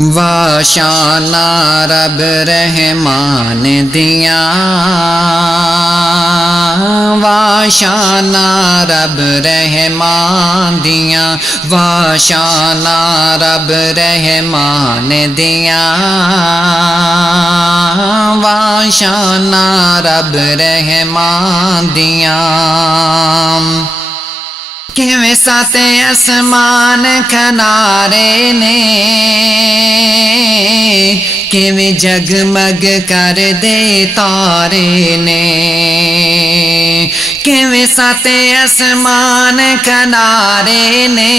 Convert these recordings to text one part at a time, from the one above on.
واشانا رب رحمان دیاں واشانا رب رحمان دیاں واشانا رب رحمان دیاں واشانا رب رحمان دیاں کیویں ساتے اسمان کنارے نے کیویں جگمگ کر دے تارے نے کیویں ساتے اسمان کنارے نے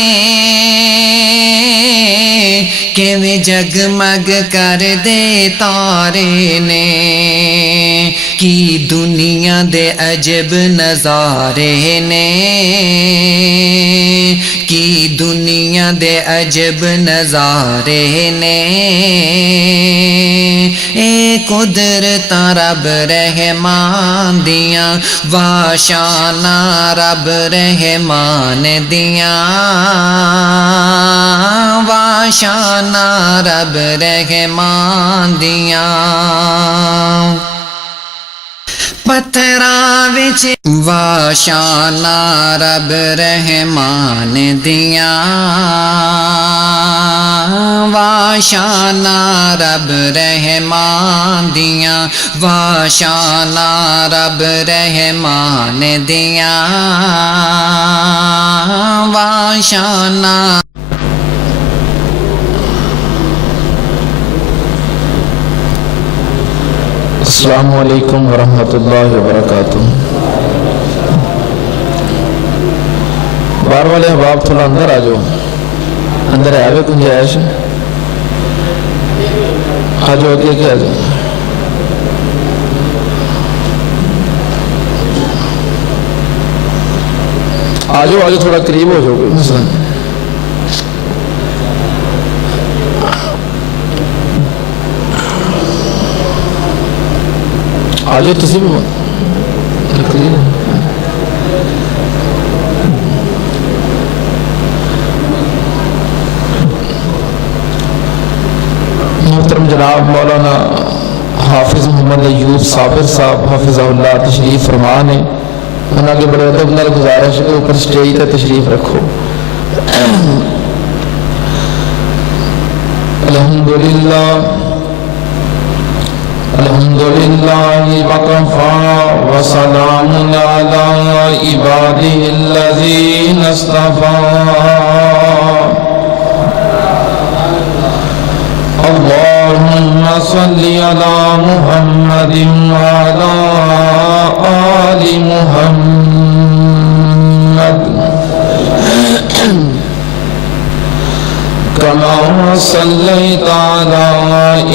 کیویں جگمگ کر دے تارے نے کی دنیا دے عجب نظارے نے کی دنیا دے عجب نظارے نے اے قدرت رب رحمان دیاں واشانا رب رحمان دیاں واشانا رب رحمان دیاں پتھراں وچ واشانا رب رحمان دیاں واشانا رب رحمان دیاں واشانا رب رحمان دیاں واشانا السلام علیکم ورحمۃ اللہ وبرکاتہ۔ باہر والے احباب تھوڑا اندر آ جاؤ، اندر آوے گنجائش آ جاؤ، اگے کے آ جاؤ۔ آ جاؤ تھوڑا قریب ہو جاؤ کوئی مسئلہ نہیں۔ آجو تسی بھی محترم جناب مولانا حافظ محمد ایوب صابر صاحب حافظہ اللہ تشریف فرمان ہے، انہاں کے بڑے ادب نال گزارش ہے اوپر سٹیج تے تشریف رکھو۔ الحمدللہ الحمدللہ وکفی وسلام علی عبادہ الذین اصطفی اللہم صلی علی محمد وعلی آل محمد کما صلیت علی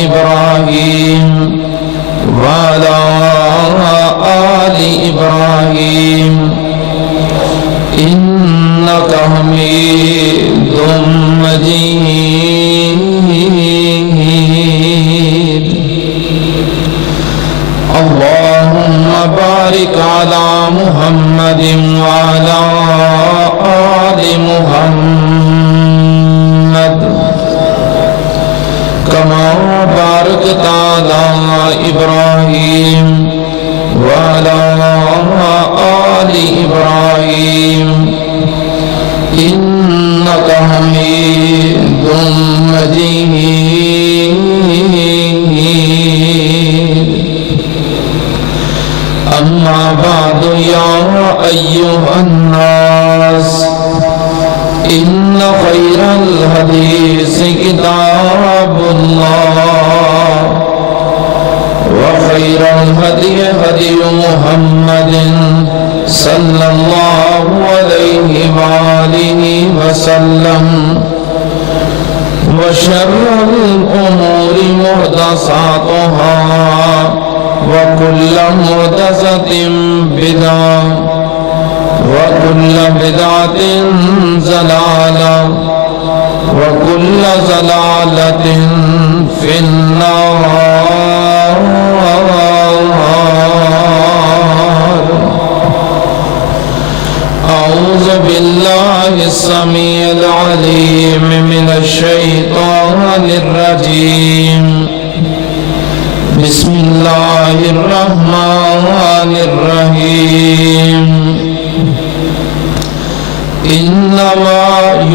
ابراہیم وعلى آل إبراهيم إنك حميد مجيد اللهم بارك على محمد وعلى آل محمد كما باركت على إبراهيم وعلى آل إبراهيم إنك حميد مجيد أما بعد يا أيها الناس إن خير الحديث كتاب الله وخير الهدي هدي محمد صلى الله عليه وآله وسلم وشر الأمور محدثاتها وكل محدثة بدعة وكل بدعة ضلالة وكل ضلالة في النار أعوذ بالله السميع العليم من الشيطان الرجيم بسم الله الرحمن الرحيم إنما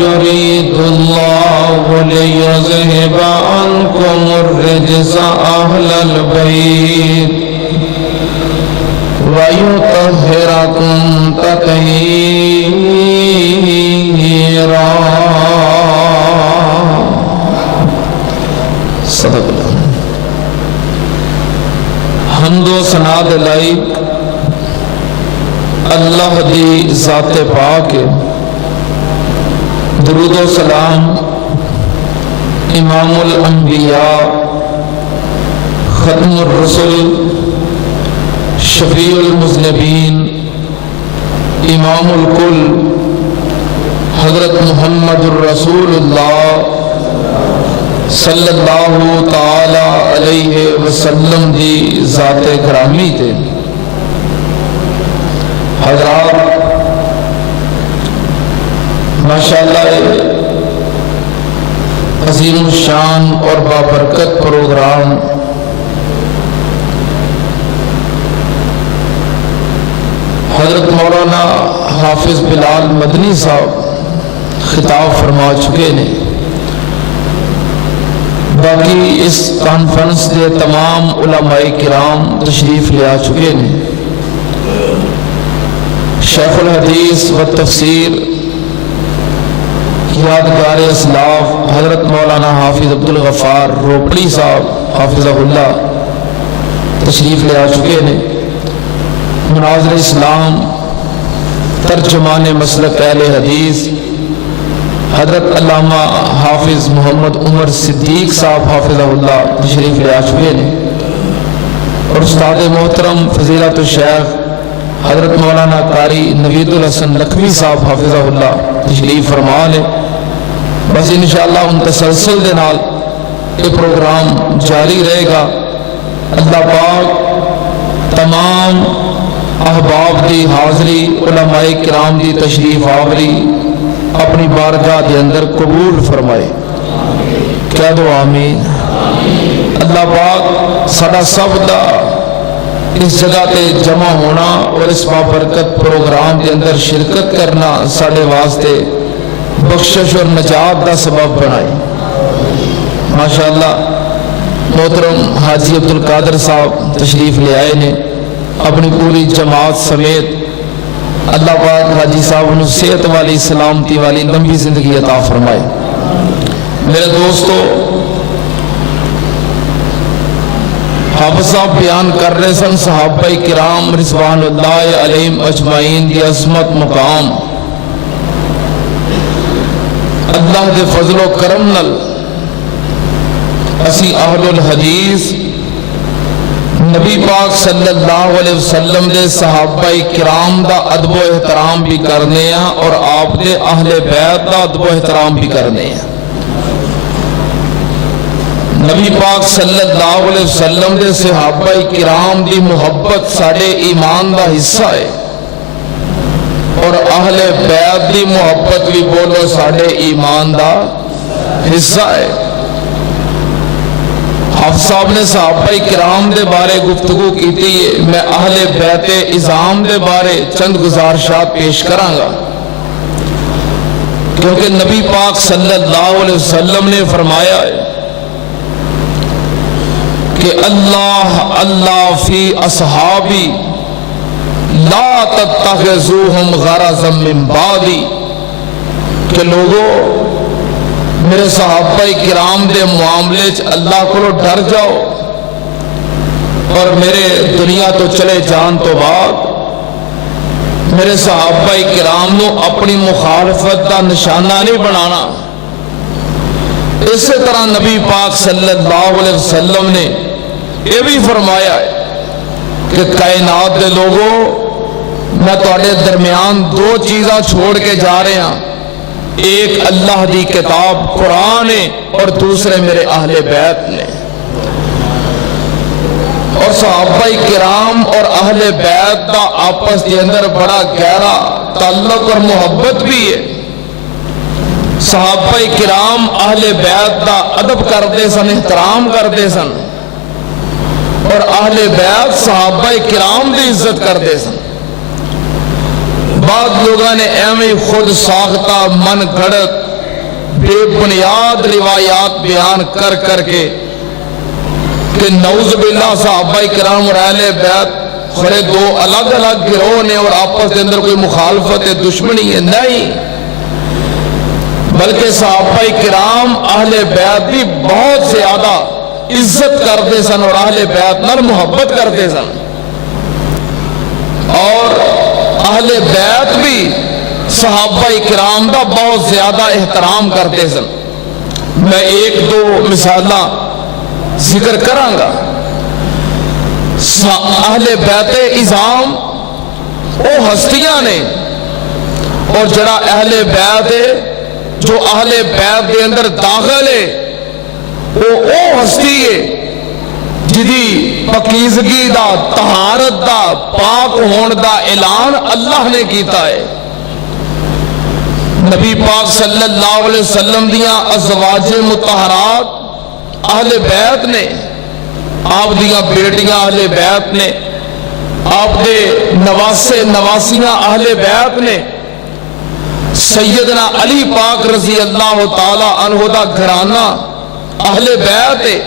يريد الله ليذهب عنكم الرجس أهل البيت ويطهركم تطهيرا صدق اللہ. حمد و ثنا دے لائق اللہ دی ذات پاک، درود و سلام امام الانبیاء ختم الرسل شفیع المذنبین امام الکل حضرت محمد الرسول اللہ صلی اللہ تعالی علیہ وسلم دی ذات گرامی تے. حضرات ماشاءاللہ عظیم الشان اور بابرکت پروگرام حضرت مولانا حافظ بلال مدنی صاحب خطاب فرما چکے نے. باقی اس کانفرنس دے تمام علماء کرام تشریف لے آ چکے نے. شیخ الحدیث و تفسیر یادگار اسلاف حضرت مولانا حافظ عبدالغفار روپڑی صاحب حافظہ اللہ تشریف لے آ چکے نے. مناظر اسلام ترجمان مسلک اہل حدیث حضرت علامہ حافظ محمد عمر صدیق صاحب حافظہ اللہ تشریف لے آ چکے نے. اور استاد محترم فضیلت الشیخ حضرت مولانا قاری نوید الحسن لکھوی صاحب حافظہ اللہ تشریف فرما لے. بس انشاءاللہ ان تسلسل دے نال یہ پروگرام جاری رہے گا. اللہ پاک تمام احباب دی حاضری، علماء کرام دی تشریف آوری اپنی بارگاہ دے اندر قبول فرمائے. کہہ دو آمین. اللہ پاک سدا سب دا اس جگہ تے جمع ہونا اور اس بابرکت پروگرام کے اندر شرکت کرنا ساڑھے واسطے بخشش اور نجات دا سبب بنائے. ماشاءاللہ محترم حاجی عبدالقادر صاحب تشریف لے آئے نے اپنی پوری جماعت سمیت. اللہ پاک حاجی صاحب انہوں صحت والی سلامتی والی لمبی زندگی عطا فرمائے. میرے دوستو، حافظ صاحب بیان کر رہے سن صحابہ کرام رضوان اللہ علیہم اجمعین دی عظمت مقام. اللہ دے فضل و کرم نل اسی اہل الحدیث نبی پاک صلی اللہ علیہ وسلم دے صحابہ کرام دا ادب و احترام بھی کرنے ہیں اور آپ دے اہل بیت دا ادب و احترام بھی کرنے ہیں. نبی پاک صلی اللہ علیہ وسلم دے صحابہ کرام دی محبت ساڑے ایمان دا حصہ ہے اور اہل بیت دی محبت بھی بولو ساڑے ایمان دا حصہ ہے. حافظ صاحب نے صحابہ کرام دے بارے گفتگو کی تھی. میں اہل بیت اعظام دے بارے چند گزارشات پیش کروں گا کیونکہ نبی پاک صلی اللہ علیہ وسلم نے فرمایا ہے کہ اللہ اللہ فی اصحابی لا تتخذوہم غرضا من بعدی، کہ لوگوں میرے صحابہ کرام دے معاملے اللہ کو ڈر جاؤ اور میرے دنیا تو چلے جان تو بعد میرے صحابہ کرام نو اپنی مخالفت دا نشانہ نہیں بنانا. اسی طرح نبی پاک صلی اللہ علیہ وسلم نے یہ بھی فرمایا ہے کہ کائنات دے لوگوں میں تواڈے درمیان دو چیزاں چھوڑ کے جا رہے ہیں، ایک اللہ دی کتاب قرآن ہے اور دوسرے میرے اہل بیت نے. اور صحابہ کرام اور اہل بیت دا آپس کے اندر بڑا گہرا تعلق اور محبت بھی ہے. صحابہ کرام اہل بیت دا ادب کرتے سن، احترام کرتے سن، اور اہل بیت صحابہ کرام دی عزت کرتے سن۔ بعض لوگوں نے ایویں خود ساختہ من گھڑت بے بنیاد روایات بیان کر کر کے کہ نعوذ باللہ صحابہ کرام اور اہل بیت خرے دو الگ الگ گروہ نے اور آپس کے اندر کوئی مخالفت ہے، دشمنی ہے، نہیں، بلکہ صحابہ کرام اہل بیت بھی بہت زیادہ عزت کرتے سن اور اہل بیت نال محبت کرتے سن، اور اہل بیت بھی صحابہ کرام دا بہت زیادہ احترام کرتے سن۔ میں ایک دو مثالاں ذکر کراں گا۔ اہل بیت اعظام وہ ہستیاں نے، اور جڑا اہل بیت ہے جو اہل بیت کے اندر داخل ہے وہ ہستی ہے جدی پاکیزگی دا، طہارت دا، پاک ہون دا اعلان اللہ نے کیتا ہے۔ نبی پاک صلی اللہ علیہ وسلم دیاں ازواج مطہرات اہل بیت نے، آپ دیاں بیٹیاں اہل بیت نے، آپ دے نواسے نواسیاں اہل بیت نے، سیدنا علی پاک رضی اللہ تعالی عنہ دا گھرانہ اہل بیت ہے،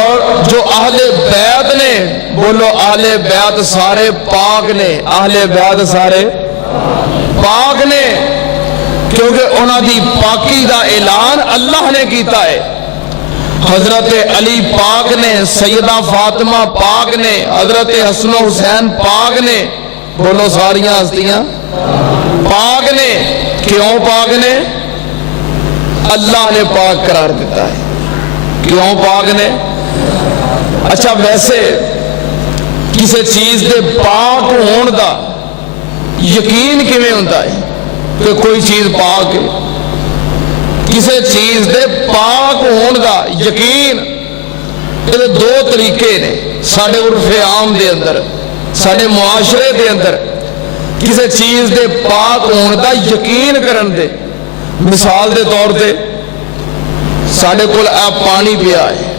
اور جو اہل بیت نے، بولو اہل بیت سارے پاک نے، اہل بیت سارے پاک نے، کیونکہ انہاں دی پاکی دا اعلان اللہ نے کیتا ہے۔ حضرت علی پاک نے، سیدہ فاطمہ پاک نے، حضرت حسن و حسین پاک نے، بولو ساریاں ہستیاں پاک نے۔ کیوں پاک نے؟ اللہ نے پاک قرار دیتا ہے۔ کیوں پاک نے؟ اچھا ویسے کسی چیز دے پاک ہون دا یقین کیویں ہوندا ہے کہ کوئی چیز پاک ہے؟ کسی چیز دے پاک ہون دا یقین یہ دو طریقے نے ساڈے عرف عام دے اندر، ساڈے معاشرے دے اندر کسی چیز دے پاک ہون دا یقین کرن دے۔ مثال دے طور تے ساڈے کول پانی پیا ہے،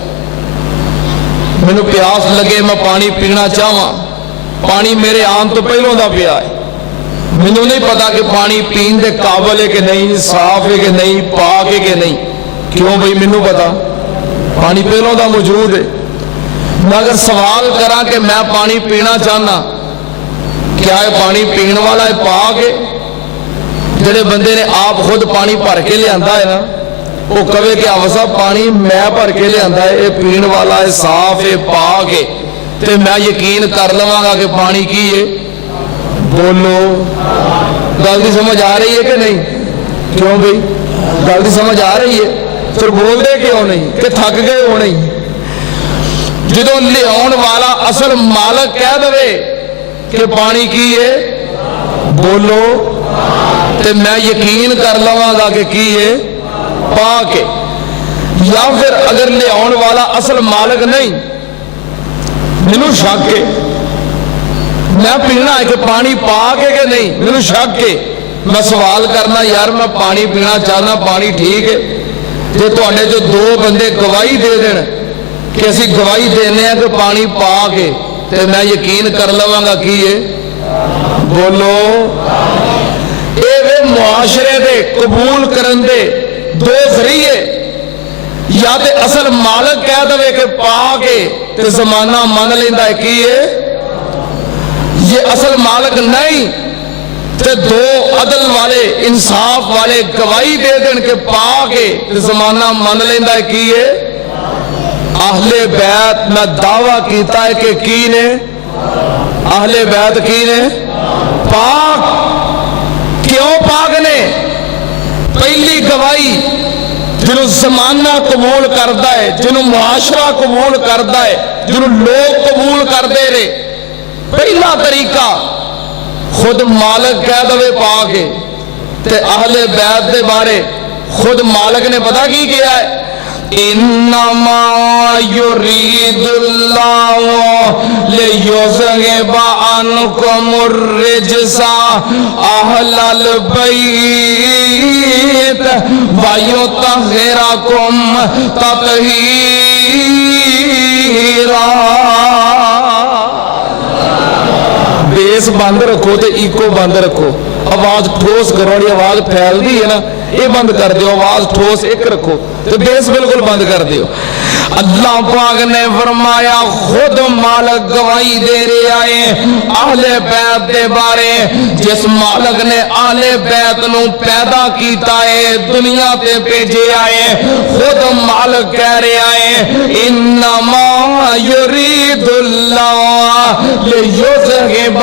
مینوں پیاس لگے، میں پانی پینا چاہواں، پانی میرے آن تو پہلوں دا پیا ہے، مینوں نہیں پتا کہ پانی پین دے قابل ہے کہ نہیں، صاف ہے کہ نہیں، پاک ہے کہ نہیں۔ کیوں بھئی؟ مینوں پتا پانی پہلوں دا موجود ہے۔ میں اگر سوال کراں کہ میں پانی پینا چاہنا، کیا ہے پانی پین والا ہے، پاک ہے؟ جڑے بندے نے آپ خود پانی بھر کے لے آندا ہے نا، وہ کہے کہ آو صاحب پانی میں بھر کے لے آندا ہے، یہ پین والا ہے، صاف ہے، پاک ہے، تے میں یقین کر لواں گا کہ پانی کی ہے؟ بولو گل دی سمجھ آ رہی ہے کہ نہیں؟ کیوں بھئی گل دی سمجھ آ رہی ہے؟ پھر بول دے کیوں نہیں کہ تھک گئے ہو نہیں؟ جدوں لے آن والا اصل مالک کہہ دے کہ پانی کی ہے، بولو تے میں یقین کر لواں گا کہ کی ہے؟ پاک ہے۔ یا پھر اگر لے آن والا اصل مالک نہیں، مینوں شک ہے، میں پینا ہے کہ پانی پاک ہے کہ نہیں، مینوں شک ہے، میں سوال کرنا یار میں پانی پینا چاہنا، پانی ٹھیک ہے، جے تواڈے جو دو بندے گواہی دے دین کہ اسی گواہی دینے ہیں کہ پانی پاک ہے، تے میں یقین کر لواں گا کی ہے؟ بولو اے وے معاشرے دے قبول کرن دے دو ذریعے، یا تے اصل مالک کہہ دے کہ پاک ہے تے زمانہ من لیندا ہے کی ہے؟ یہ اصل مالک نہیں تے دو عدل والے انصاف والے گواہی دے دین کہ پاک ہے تے زمانہ من لیندا ہے کی ہے؟ اہل بیت میں دعویٰ کیتا ہے کہ کی نے؟ اہل بیت کی نے؟ پاک۔ کیوں پاک نے؟ پہلی گواہی جنہوں زمانہ قبول کردا ہے، جنہوں معاشرہ قبول کردا ہے، جنہوں لوگ قبول کردے رہے، پہلا طریقہ خود مالک کہہ دے پاک ہے، تے اہل بیت دے بارے خود مالک نے پتہ کی کیا ہے؟ انما یرید اللہ لیذہب عنکم الرجس اہل البیت ویطہرکم تطہیرا. بیس بند رکھو تے ایکو بند رکھو. آواز ٹھوس کرو, آواز پھیل دی ہے نا, یہ بند کر دیو. آواز ٹھوس ایک رکھو تو بیس بالکل بند کر دیو. اللہ پاک نے فرمایا خود مالک گواہی دے رہے آئے اہل بیت دے بارے. جس مالک نے اہل بیت نو پیدا کیتا ہے, دنیا تے بھیجے آئے, خود مالک کہہ رہے آئے انما یرید اللہ لیذہب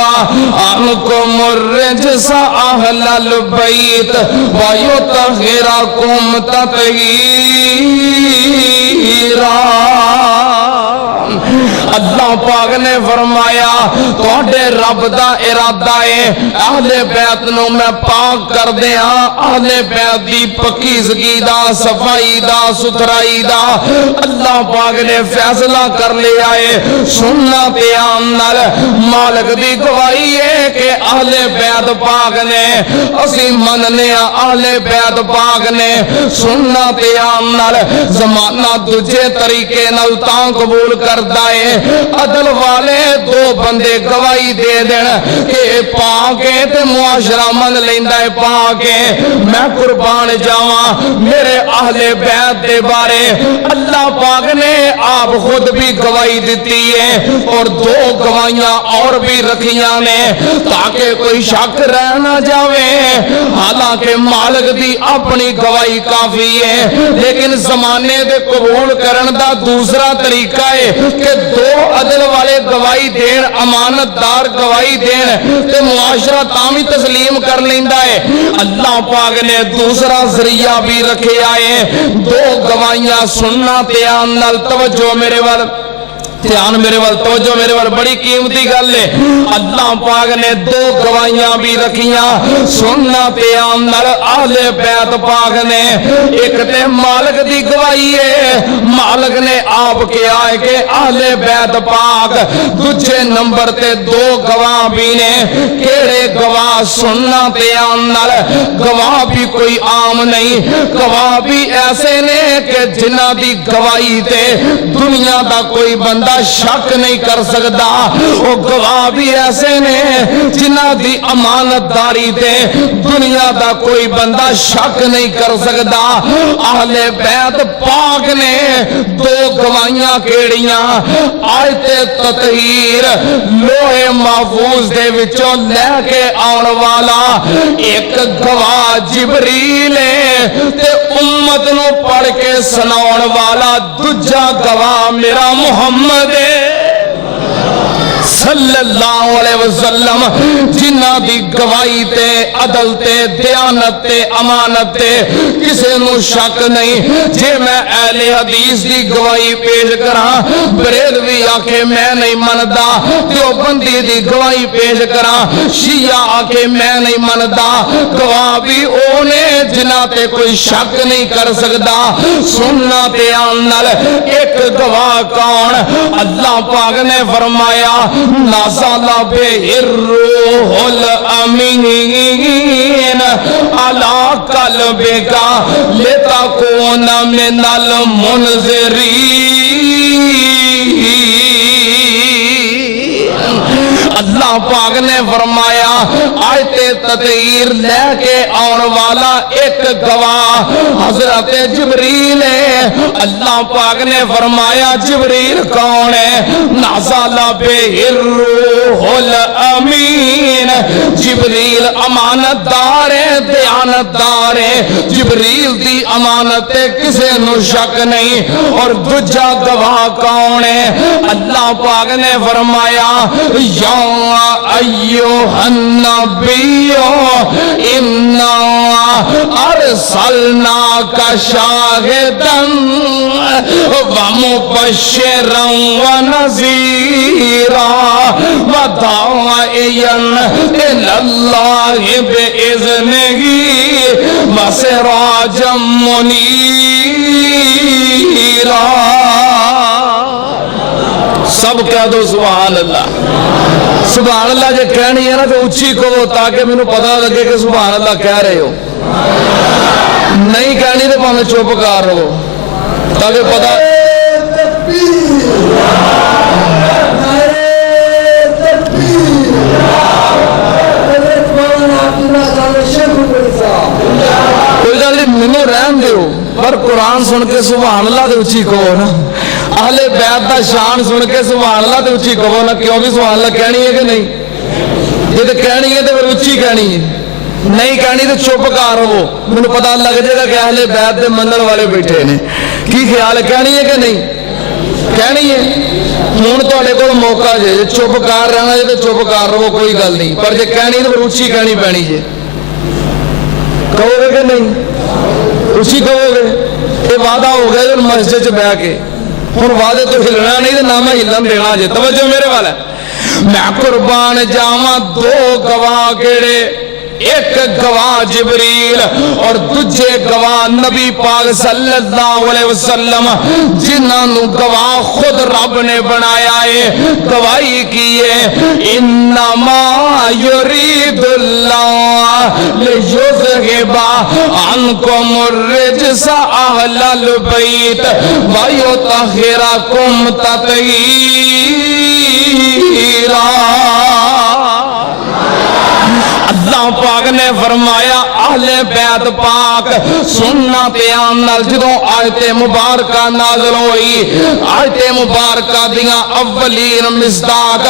عنکم الرجس اہل البیت ویطہرکم تطہیرا. اللہ پاک نے فرمایا تواڈے رب دا ارادہ ہے اہل بیت نو میں پاک کر دیاں. اہل بیت دی پاکیزگی دا, صفائی دا, ستھرائی دا اللہ پاک نے فیصلہ کر لیا ہے. سننا تے عام نال مالک دی گواہی ہے کہ اہل بیت پاک نے اسی مننے اہل بیت پاک نے. سننا تے عام نال زمانہ دوجے طریقے نال تاں قبول کردا ہے عدل والے دو بندے گواہی دے دین کہ پاک ہے تے معاشرہ من لیندا ہے پاک ہے. میں قربان جاواں میرے اہل بیت دے بارے اللہ پاک نے آپ خود بھی گواہی دیتی ہے اور دو گواہیاں اور بھی رکھیاں نے تاکہ کوئی شک رہ نہ جاوے. حالانکہ مالک دی اپنی گواہی کافی ہے, لیکن زمانے دے قبول کرن دا دوسرا طریقہ ہے کہ دو عدل والے گواہی دین, امانت دار گواہی دین تے معاشرہ تامی تسلیم کر لیندا ہے. اللہ پاک نے دوسرا ذریعہ بھی رکھے آئے. دو گواہیاں سننا تے عام نال توجہ میرے وال دھیان میرے وال توجہ میرے وال بڑی قیمتی گل ہے. اللہ پاک نے دو گواہیاں بھی رکھیاں سننا تے عام نال اہل بیت پاک نے. ایک تے مالک دی گواہی ہے, مالک نے آپ کیا ہے کہ اہل بیت پاک. دوجے نمبر تے دو گواہ بھی نے. کیڑے گواہ؟ سننا تے عام نال گواہ بھی کوئی عام نہیں, گواہ بھی ایسے نے کہ جنہ دی گواہی تے دنیا دا کوئی بندہ شک نہیں کر سکتا. وہ گواہ بھی ایسے نے جنہ دی امانت داری تے دنیا دا کوئی بندہ شک نہیں کر سکتا. اہل بیت پاک نے دو گواہیاں کیڑیاں؟ آیت تطہیر لوہے محفوظ دے وچوں لے کے آن والا ایک گواہ جبریل ہے تے امت نو پڑھ کے سناؤن والا دوجا گواہ میرا محمد صلی اللہ علیہ وسلم, جنہ دی گواہی تے عدل تے دیانت تے امانت تے کسے نو شک نہیں. جے میں اہل حدیث دی گواہی پیش کراں بریلوی آکے میں نہیں مندا, دیوبندی دی گواہی پیش کراں شیعہ آکے میں نہیں مندا, گواہ بھی اونے جنہ تے کوئی شک نہیں کر سکدا. سننا تے عام نال ایک گواہ کون؟ اللہ پاک نے فرمایا نازل به الروح الامین علی قلبک لتکون من المنذرین. اللہ پاک نے فرمایا آیت تطہیر لے کے آن والا ایک گواہ حضرت جبریل ہے. اللہ پاک نے فرمایا جبریل کون ہے؟ نازل به الروح الامین. جبریل امانت دار ہے, دیانت دار ہے. جبریل دی امانت کسے نو شک نہیں. اور دوجا گواہ کون ہے؟ اللہ پاک نے فرمایا یا ایوہ النبی انا ارسلناک شاہدا ومبشرا ونذیرا وداعیا الی اللہ بإذنہ وسراجا منیرا. سب کہہ دو سبحان اللہ. سبحان اللہ جے کہنی ہے نا تو اچھی کہو تاکہ مینوں پتہ لگے کہ سبحان اللہ کہہ رہے ہو. نہیں کہنی تو پاویں چپ کر رہو تاکہ پتہ. کوئی گل نہیں مینوں رہن دیو پر قرآن سن کے سبحان اللہ تے اچھی کہو نا. اہل بیت دا شان سن کے سبحان اللہ تے اچھی کہو نا. کیوں بھی سبحان اللہ کہنی ہے کہ نہیں؟ جے تے کہنی ہے تے پھر اچھی کہنی ہے. نہیں کہنی تو چپ کر رہو. مینوں پتہ لگ جائے گا کہ اہل بیت دے منن والے بیٹھے نے. کی خیال ہے کہنی ہے کہ نہیں؟ کہنی ہے. ہن تہاڈے کول موقع جے چپ کر رہنا جے تے چپ کر رہو کوئی گل نہیں. پر جے کہنی تو پھر اچھی کہنی پینی جے. کہو گے کہ نہیں؟ اچھی کہو گے. یہ وعدہ ہو گیا جو مسجد چ بیٹھ کے. ہن وعدے تو ہلنا نہیں تو نہ میں ہلن دینا جے. توجہ میرے والا. میں قربان جاواں دو گواہ کیڑے. ایک گواہ جبریل اور دوجے گواہ نبی پاک صلی اللہ علیہ وسلم جنہاں نو گواہ خود رب نے بنایا ہے. گواہی کی ہے انما یرید اللہ لیذہب عنکم الرجس اہل البیت ویطہرکم تطہیرا. اللہ پاک نے فرمایا اہل بیت پاک سننا پیان نال جدوں آیت مبارکہ نازل ہوئی. آیت مبارکہ دیاں اولین مصداق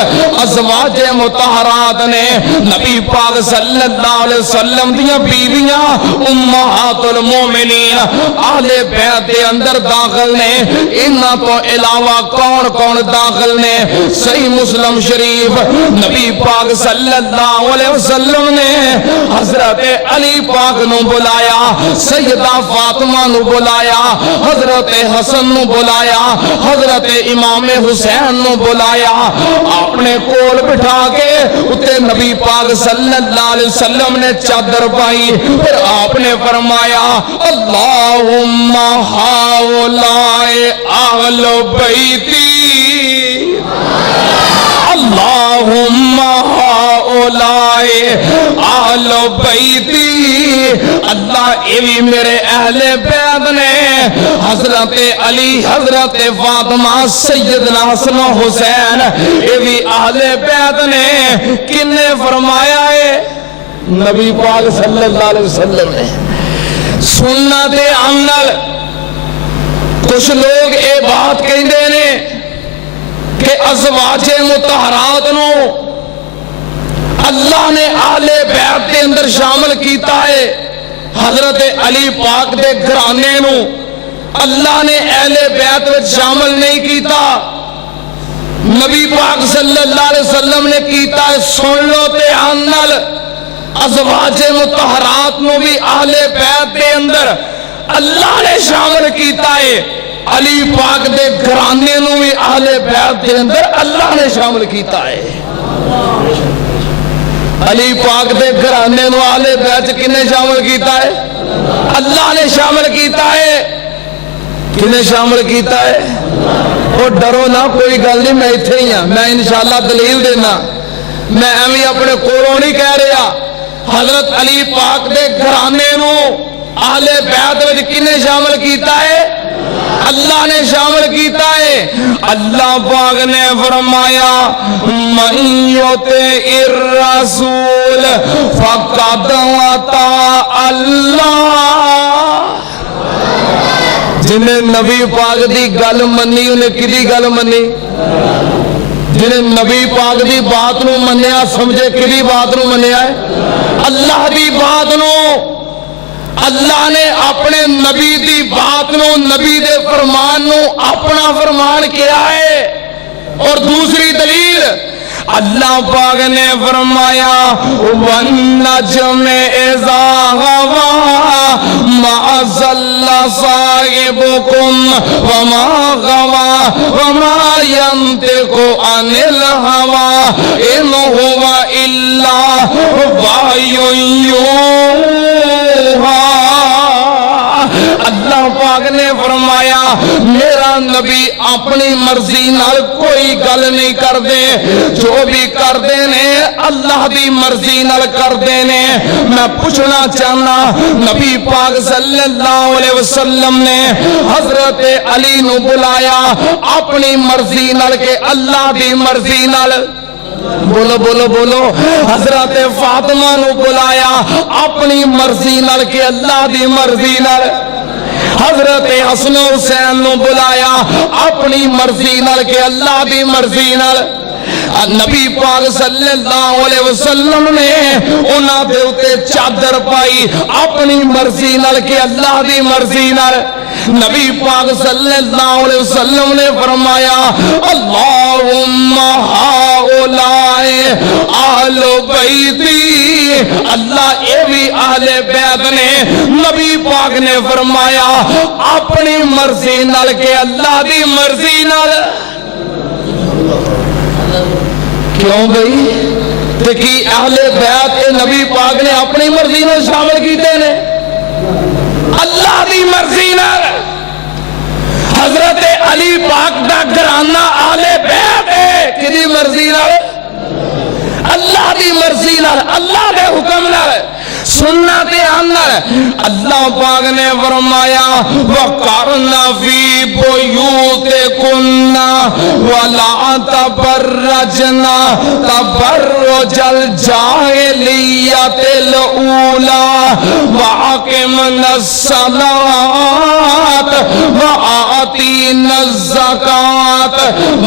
ازواج مطہرات نے نبی پاک صلی اللہ علیہ وسلم دیاں بیویاں امہات المومنین اہل بیت دے اندر داخل نے. انہاں تو علاوہ کون کون داخل نے؟ صحیح مسلم شریف نبی پاک صلی اللہ علیہ وسلم نے حضرت علی پاک نو بلایا, سیدہ فاطمہ نو بلایا, حضرت حسن نو بلایا, حضرت امام حسین نو بلایا. اپنے کول بٹھا کے اتے نبی پاک صلی اللہ علیہ وسلم نے چادر پائی. پھر آپ نے فرمایا اللہم ہؤلاء اہل بیتی, اللہم ہؤلاء اہل بیتی. اللہ ایوی میرے اہل بیت نے. حضرت علی, حضرت فاطمہ, سیدنا حسن و حسین ایوی اہل بیت نے. کن نے فرمایا ہے؟ نبی پاک صلی اللہ علیہ وسلم نے. سننا تے عمل. کچھ لوگ اے بات کہندے نے کہ ازواج مطہرات نو اللہ نے اہل بیت دے اندر شامل کیتا ہے. حضرت علی پاک دے گھرانے نو اللہ نے اہل بیت وچ شامل نہیں کیتا. نبی پاک صلی اللہ علیہ وسلم نے کیتا ہے. سن لو تے آنل ازواج مطہرات نو بھی اہل بیت دے اندر اللہ نے شامل کیتا ہے. علی پاک دے گھرانے نو بھی اہل بیت دے اندر اللہ نے شامل کیتا ہے. علی پاک دے گھرانے نو اہل بیت کنے شامل کیتا ہے؟ اللہ نے شامل کیتا ہے. کنے شامل کیتا ہے؟ اور ڈرو نہ, کوئی گل نہیں, میں ایتھے ہی ہاں. میں انشاءاللہ دلیل دینا. میں ایویں اپنے کولوں نہیں کہہ رہا. حضرت علی پاک دے گھرانے نو اہل بیت وچ کنے شامل کیتا ہے؟ اللہ نے شامل کیتا ہے. اللہ پاک نے فرمایا من یطع الرسول فقد اطاع اللہ. جنہیں نبی پاک دی گل منی انہیں کدی گل منی؟ جنہیں نبی پاک دی بات نو منیا سمجھے کدی بات نو منیا ہے؟ اللہ دی بات نو. اللہ نے اپنے نبی دی بات نو, نبی دے فرمان نو اپنا فرمان کیا ہے. اور دوسری دلیل اللہ پاک نے فرمایا وَالنَّجْمِ إِذَا غَوَى مَا ضَلَّ صَاحِبُكُمْ وَمَا غَوَى وَمَا يَنطِقُ عَنِ الْهَوَى إِنْ هُوَ إِلَّا وَحْيٌ يُوحَىٰ. اللہ پاک پاک نے فرمایا میرا نبی اپنی مرضی نال کوئی گل نہیں کردے، جو بھی کردے نے اللہ دی مرضی نال کردے نے۔ میں پوچھنا چاہنا نبی پاک صلی اللہ علیہ وسلم نے حضرت علی نو بلایا اپنی مرضی نال کہ اللہ دی مرضی نال؟ بولو بولو بولو۔ حضرت فاطمہ نو بلایا اپنی مرضی نال کہ اللہ دی مرضی نال؟ حضرت حسن و حسین نو بلایا اپنی مرضی نال کہ اللہ دی مرضی نال؟ نبی پاک صلی اللہ علیہ وسلم نے انہاں دے اوتے چادر پائی اپنی مرضی نال کہ اللہ دی مرضی نال؟ نبی پاک صلی اللہ علیہ وسلم نے فرمایا اللہم ہؤلاء اہل بیتی، اللہ اے بھی اہل بیت نے۔ نبی پاک نے فرمایا اپنی مرضی نال کہ اللہ دی مرضی نال؟ کیوں بھئی دیکھی اہل بیت کے نبی پاک نے اپنی مرضی نال شامل کیتے نے؟ اللہ دی مرضی نال؟ حضرت علی پاک دا گھرانہ اہل بیت ہے، کدی مرضی نال؟ اللہ دی مرضی نال، اللہ دے حکم نال، سننا تے آنر۔ اللہ پاک نے فرمایا وَقَرْنَا فِي بُيُوتِكُنَّ وَلَا تَبَرَّجْنَا تَبَرُّجَ الْجَاهِلِيَّةِ الْأُولَى وَأَقِمْنَا الصَّلَاةَ وَآتِينَا الزَّكَاةَ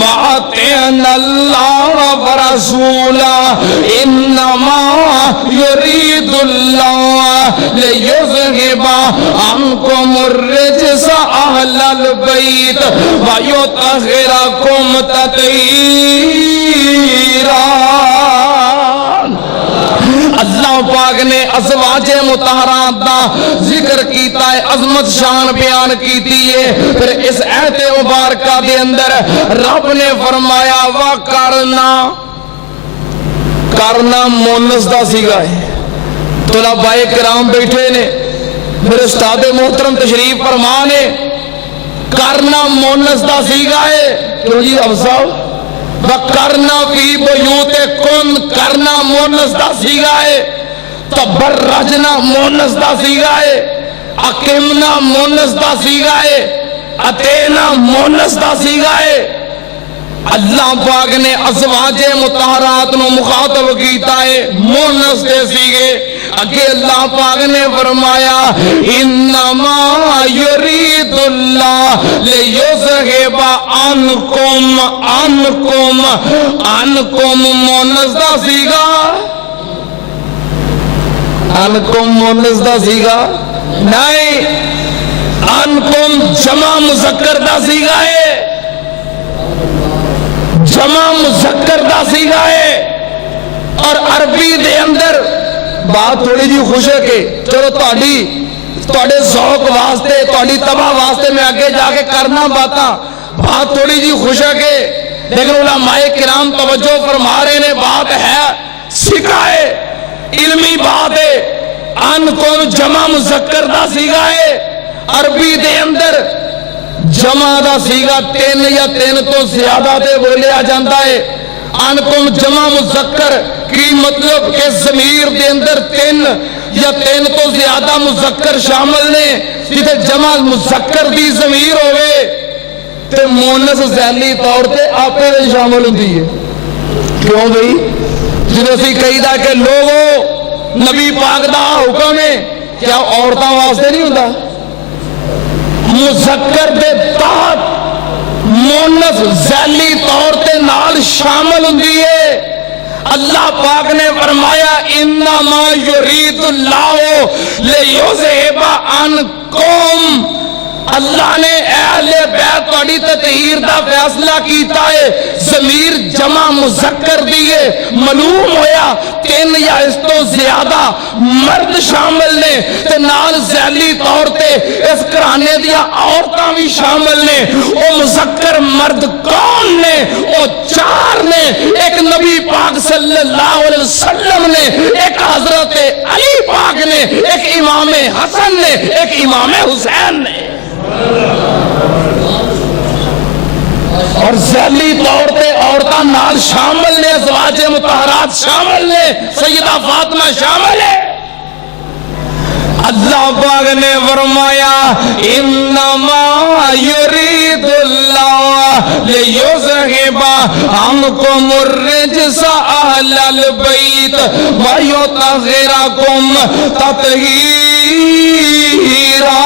وَأَطِعْنَا اللَّهَ وَرَسُولَهُ إِنَّمَا يُرِيدُ اللَّهُ لِيُذْهِبَ عَنكُمُ الرِّجْسَ أَهْلَ الْبَيْتِ وَيُطَهِّرَكُمْ تَطْهِيرًا۔ اللہ پاک نے ازواج مطہرات دا ذکر کیتا ہے، عظمت شان بیان کیتی ہے۔ پھر اس آیت مبارکہ دے اندر رب نے فرمایا وَقَرْنَا، کرنا مونس دا سیگا ہے۔ طلباء کرام بیٹھے نے، میرے استاد محترم تشریف فرما نے، کرنا مونس دا سیگا ہے۔ کیوں جی افضل وَقَرْنَا فِي بُيُوتِكُنَّ، کرنا مونس دا سیگا ہے۔ تبرجنا مونس دا سیگا ہے۔ اقیمنا مونس دا سیگا ہے۔ اتینا مونس دا سیگا ہے۔ اللہ پاک نے ازواج مطہرات نو مخاطب کیتا ہے مونس دے سیگے۔ اگے اللہ پاک نے فرمایا انما یرید اللہ لیذہب عنکم مونس دا سیگا، عنکم مونس دا سیگا نہیں، عنکم جمع مذکر دا سیگا ہے، جمع مذکر دا سیگا ہے۔ اور عربی دے اندر بات تھوڑی جی خوش ہے کہ چلو تھوڑے ذوق واسطے تھوڑی تباہ واسطے میں آگے جا کے کرنا بات تھوڑی جی خوش ہے کہ، لیکن علماء کرام توجہ فرما رہے نے بات ہے سکھائے علمی بات ہے۔ ان کو جمع مذکر دا سیگا ہے، عربی دے اندر جمع دا سیگا تین یا تین تو زیادہ دے بولیا جاندہ ہے۔ انکم جمع مذکر کی مطلب کہ ضمیر دے اندر تین یا تین تو زیادہ مذکر شامل نے، جتے جمع مذکر دی ضمیر ہوئے تے مونس ذیلی طور تے آپے میں شامل ہوتی ہے۔ کیوں بھئی جنہوں سے کہی دا کہ لوگوں نبی پاک دا حکم ہے، کیا عورتاں واسطے نہیں ہوتا؟ مذکر دے تحت مونس ذیلی طور تے نال شامل ہوندی ہے۔ اللہ پاک نے فرمایا انما یرید اللہ لیذہب عنکم، اللہ نے اہل بیت توڑی تطہیر دا فیصلہ کیتا ہے۔ ضمیر جمع مذکر دیئے معلوم ہویا تین یا اس تو زیادہ مرد شامل نے تے نال ذیلی طور تے اس کرانے دیا عورتاں بھی شامل نے۔ او مذکر مرد کون نے؟ او چار نے، ایک نبی پاک صلی اللہ علیہ وسلم نے، ایک حضرت علی پاک نے، ایک امام حسن نے، ایک امام حسین نے۔ اور ذیلی طور پہ عورتاں نال شامل نے، ازواج مطہرات شامل نے، سیدہ فاطمہ شامل ہے۔ اللہ پاک نے فرمایا انما یرید اللہ لیذہب عنکم الرجس اہل البیت ویطہرکم تطہیرا۔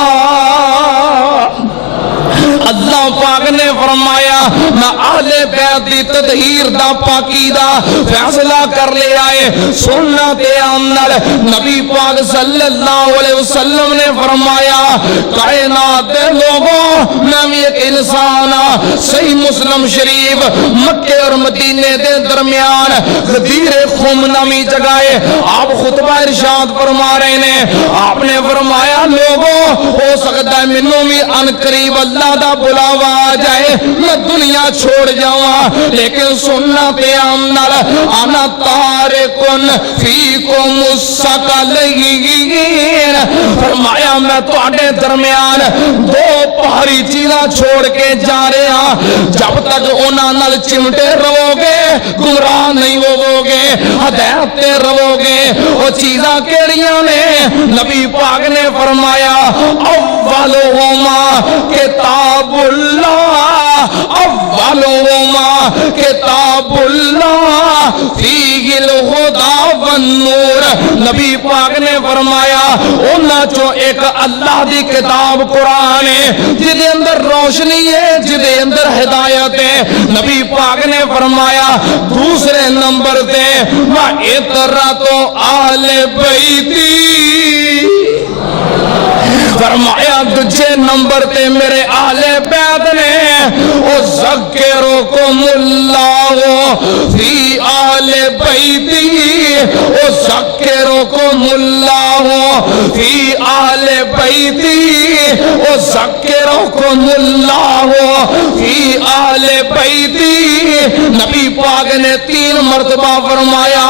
اللہ پاک نے فرمایا میں اہل بیت دی تطہیر دا پاکی دا فیصلہ کر لے آئے۔ سنت اندر نبی پاک صلی اللہ علیہ وسلم نے فرمایا کائنات دے لوگوں میں بھی ایک انسان ہاں۔ صحیح مسلم شریف مکہ اور مدینے دے درمیان غدیر خم نامی جگہ ہے، آپ خطبہ ارشاد فرما رہے ہیں۔ آپ نے فرمایا لوگوں ہو سکتا ہے منوں بھی ان قریب اللہ دا بلاوا آ جائے، میں دنیا چھوڑ جاواں، لیکن سنت اندر انا تارکن فیکم الثقلین، فرمایا میں تواڈے درمیان دو پہاڑی چیزاں چھوڑ کے جا رہے ہاں، جب تک انہاں نال چمٹے رہو گے گمراہ نہیں ہوو گے، ہدایت تے رہو گے۔ وہ چیزاں کیڑیاں نے؟ نبی پاک نے فرمایا اولہما کتاب اللہ، اولہما کتاب اللہ فیہ الہدی والنور۔ نبی پاک نے فرمایا انہاں چوں ایک اللہ دی کتاب قرآن ہے جدے اندر روشنی ہے، جدے اندر ہدایت ہے۔ نبی پاک نے فرمایا دوسرے نمبر تے وَإِطْرَةُ أَهْلِ بَيْتِي، فرمایا دجے نمبر تے میرے اہل بیت نے وَذَكِّرُكُمُ اللَّهُ فِي أَهْلِ بَيْتِهِ، وَذَكِّرُكُمُ اللَّهُ فِي أَهْلِ بَيْتِهِ، وَذَكِّرُكُمُ اللَّهُ فِي أَهْلِ بَيْتِهِ۔ نبی پاک نے 3 مرتبہ فرمایا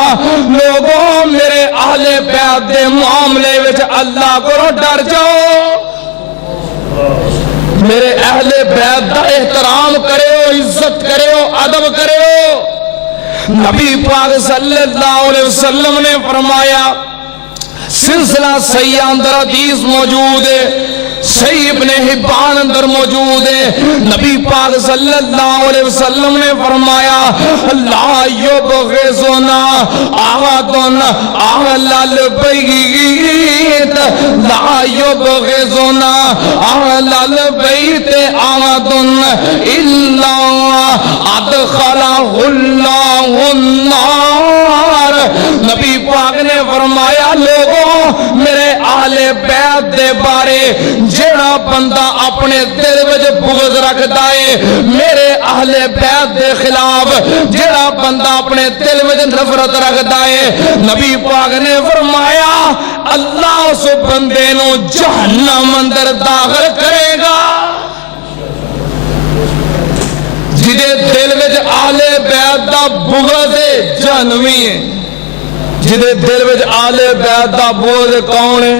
لوگوں میرے اہل بیت دے معاملے وچ اللہ کو ڈر جاؤ، میرے اہل بیت دا احترام کرو، عزت کرو، ادب کرو۔ نبی پاک صلی اللہ علیہ وسلم نے فرمایا سلسلہ صحیح اندر حدیث موجود ہے، صحیح ابن حبان اندر موجود ہے۔ نبی پاک صلی اللہ علیہ وسلم نے فرمایا لا یبغضنا احد اہل البیت، لا یبغضنا اہل البیت احد الا ادخلہ اللہ النار۔ نبی پاک نے فرمایا لوگوں میرے اہل بیت دے بارے جیڑا بندہ اپنے دل وچ بغض رکھدا ہے، میرے اہل بیت دے خلاف جیڑا بندہ اپنے دل وچ نفرت رکھدا ہے، نبی پاک نے فرمایا اللہ اس بندے نو جہنم اندر داخل کرے گا۔ جدے دل وچ اہل بیت دا بغض ہے جہنمی ہے، جدے دل وچ اہل بیت دا بغض کون ہے؟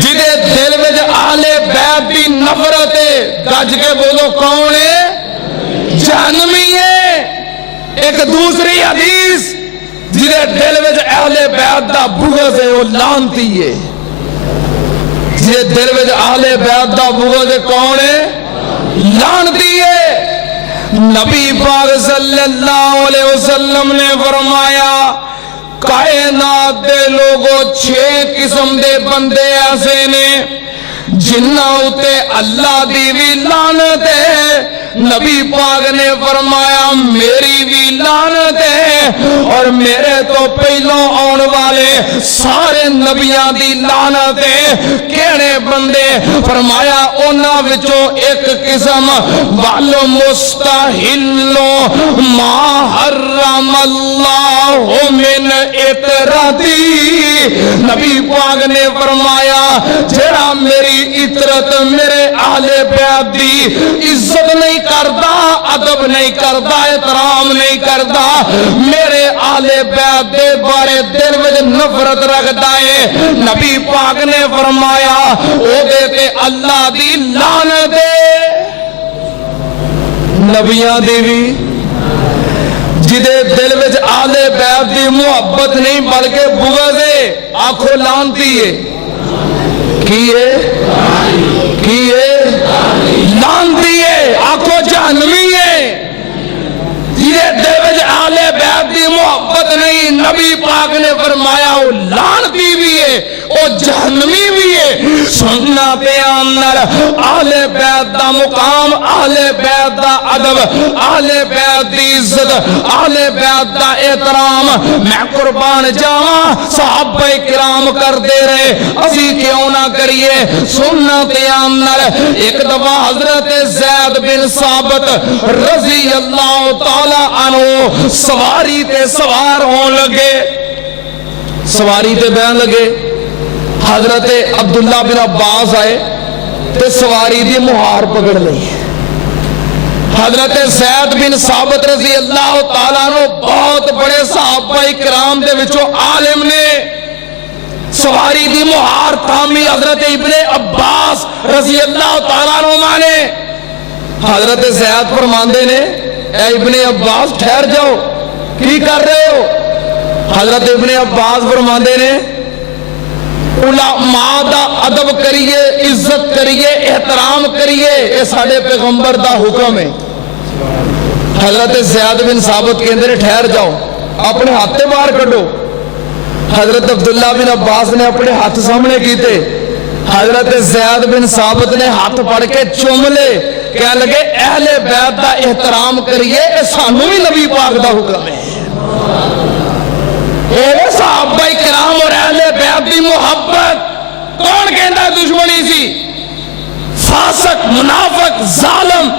جدے دل وچ اہل بیت دی نفرت ہے، گج کے بولو کون ہے؟ جہنمی ہے۔ ایک دوسری حدیث جدے دل وچ اہل بیت دا بغض ہے وہ لعنتی ہے۔ جدے دل وچ اہل بیت دا بغض ہے کون ہے؟ لعنتی ہے۔ نبی پاک صلی اللہ علیہ وسلم نے فرمایا کائنات دے لوگوں 6 قسم دے بندے ایسے نے جنہاں اتے اللہ دی بھی لعنت ہے۔ نبی پاک نے فرمایا میری بھی لعنت ہے اور میرے تو پہلوں آن والے سارے نبیاں دی لعنت ہے۔ کیڑے بندے؟ فرمایا انہاں وچوں ایک قسم والمستحل ما حرم اللہ من اطرتی۔ نبی پاک نے فرمایا جڑا میری اطرت میرے اہل بیت دی عزت نہیں کردا، ادب نہیں کردا، احترام نہیں کردا، میرے اہل آلے بیت دے بارے دل وچ نفرت رکھدا ہے، نبی پاک نے فرمایا او دے تے اللہ دی لعنت ہے۔ نبیاں دی بھی جدے دل وچ آلے بیت دی محبت نہیں بلکہ بغض ہے، آنکھوں لانتی ہے، کی ہے لانتی ہے، آنکھوں جہنمی ہے۔ جدے دل وچ آلے بیت دی محبت نہیں، نبی پاک نے فرمایا وہ لانتی بھی ہے، وہ جہنمی بھی ہے۔ سننا بیان نال اہل بیت دا مقام، اہل بیت دا ادب، اہل بیت دی عزت، اہل بیت دا احترام میں قربان جاواں صحابہ کرام کر دے رہے، اسی کیوں نہ کریے۔ سننا بیان نال ایک دفعہ حضرت زید بن ثابت رضی اللہ تعالی عنہ سواری تے سوار ہون لگے، سواری تے بہن لگے۔ حضرت عبداللہ بن عباس آئے تے سواری دی مہار پکڑ لئی۔ حضرت زید بن ثابت رضی اللہ تعالیٰ عنہ بہت بڑے صحابہ کرام دے وچوں عالم نے، سواری دی مہار تھامی حضرت ابن عباس رضی اللہ تعالیٰ عنہ نے۔ حضرت زید فرماندے نے اے ابن عباس ٹھہر جاؤ، کی کر رہے ہو؟ حضرت ابن عباس فرماندے نے علماء دا ادب کریے، عزت کریے، احترام کریے، یہ ساڑھے پیغمبر دا حکم ہے۔ حضرت زید بن ثابت کے اندر ٹھہر جاؤ، اپنے ہاتھ باہر کٹو۔ حضرت عبداللہ بن عباس نے اپنے ہاتھ سامنے کیتے، حضرت زید بن ثابت نے ہاتھ پڑھ کے چوم لے، کہنے لگے اہل بیت دا احترام کریے، یہ سانوں بھی نبی پاک دا حکم ہے۔ اے صحابہ کرام اور اہل بیت دی محبت کون کہندا دشمنی سی؟ فاسق، منافق، ظالم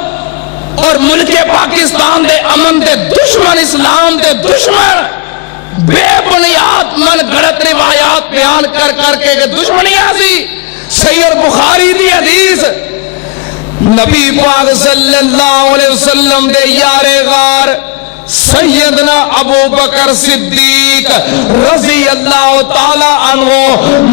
اور ملک پاکستان دے امن دے دشمن، اسلام دے دشمن بے بنیاد من گھڑت روایات بیان کر کر کے دشمنی آسی۔ سید بخاری دی حدیث، نبی پاک صلی اللہ علیہ وسلم دے یار غار سیدنا ابو بکر صدیق رضی اللہ تعالی عنہ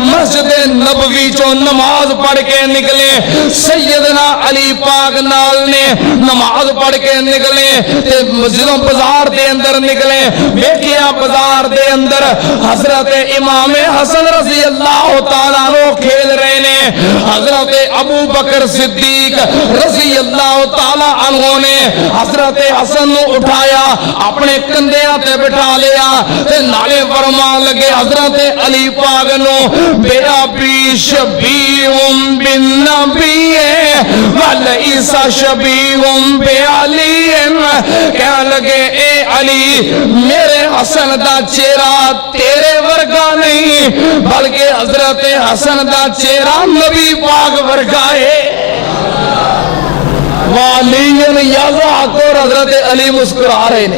مسجد نبوی چو نماز پڑھ کے نکلے، سیدنا علی پاک نال نے نماز پڑھ کے نکلے تے مسجدوں بازار دے اندر نکلے، بیکیا بازار دے اندر حضرت امام حسن رضی اللہ تعالی عنہ کھیل رہے نے۔ حضرت ابو بکر صدیق رضی اللہ تعالی عنہ نے حضرت حسن نو اٹھایا، اپنے کندھیاں تے بٹھا لیا تے نالے فرمان لگے حضرت علی پاک نو بیرا بی شبیہم بن نبی ولیس شبیہم بی علی، کہنے لگے اے علی میرے حسن دا چہرہ تیرے ورگا نہیں بلکہ حضرت حسن دا چہرہ نبی پاک ورگا ہے۔ والیین یضحک اور حضرت علی مسکرا رہے نے،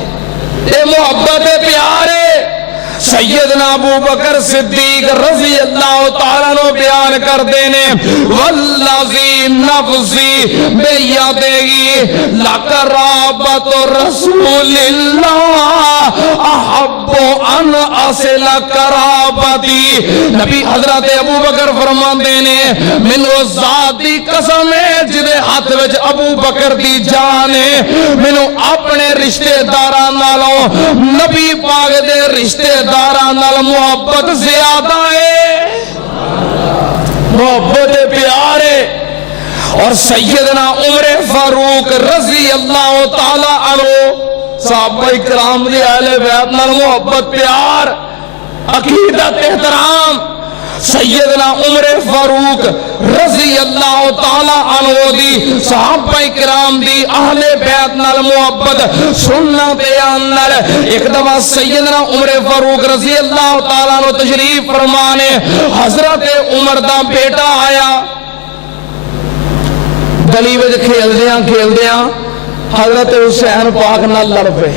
اے محبت پیار ہے۔ سیدنا ابو بکر صدیق رضی اللہ تعالیٰ عنہ بیان کر دینے والذی نفسی بیدیہ لقرابت رسول اللہ احب ان اصل قرابتی۔ نبی حضرت ابو بکر فرمان دینے منو ذاتی قسم ہے جدے ہاتھ وچ ابو بکر دی جان ہے، منو اپنے رشتہ داران نالوں نبی پاک دے رشتہ داران نال محبت زیادہ ہے، محبت پیار ہے۔ اور سیدنا عمر فاروق رضی اللہ تعالی عنہ صحابہ کرام دی اہل بیت نال محبت پیار عقیدت احترام۔ سیدنا عمر فاروق رضی اللہ تعالی عنہ دی صحابہ کرام دی اہل بیت نال محبت سننا بیان نال۔ ایک دفعہ سیدنا عمر فاروق رضی اللہ تعالی عنہ تشریف فرمانے، حضرت عمر دا بیٹا آیا، گلی وچ کھیلدیاں حضرت حسین پاک نال لڑ پے،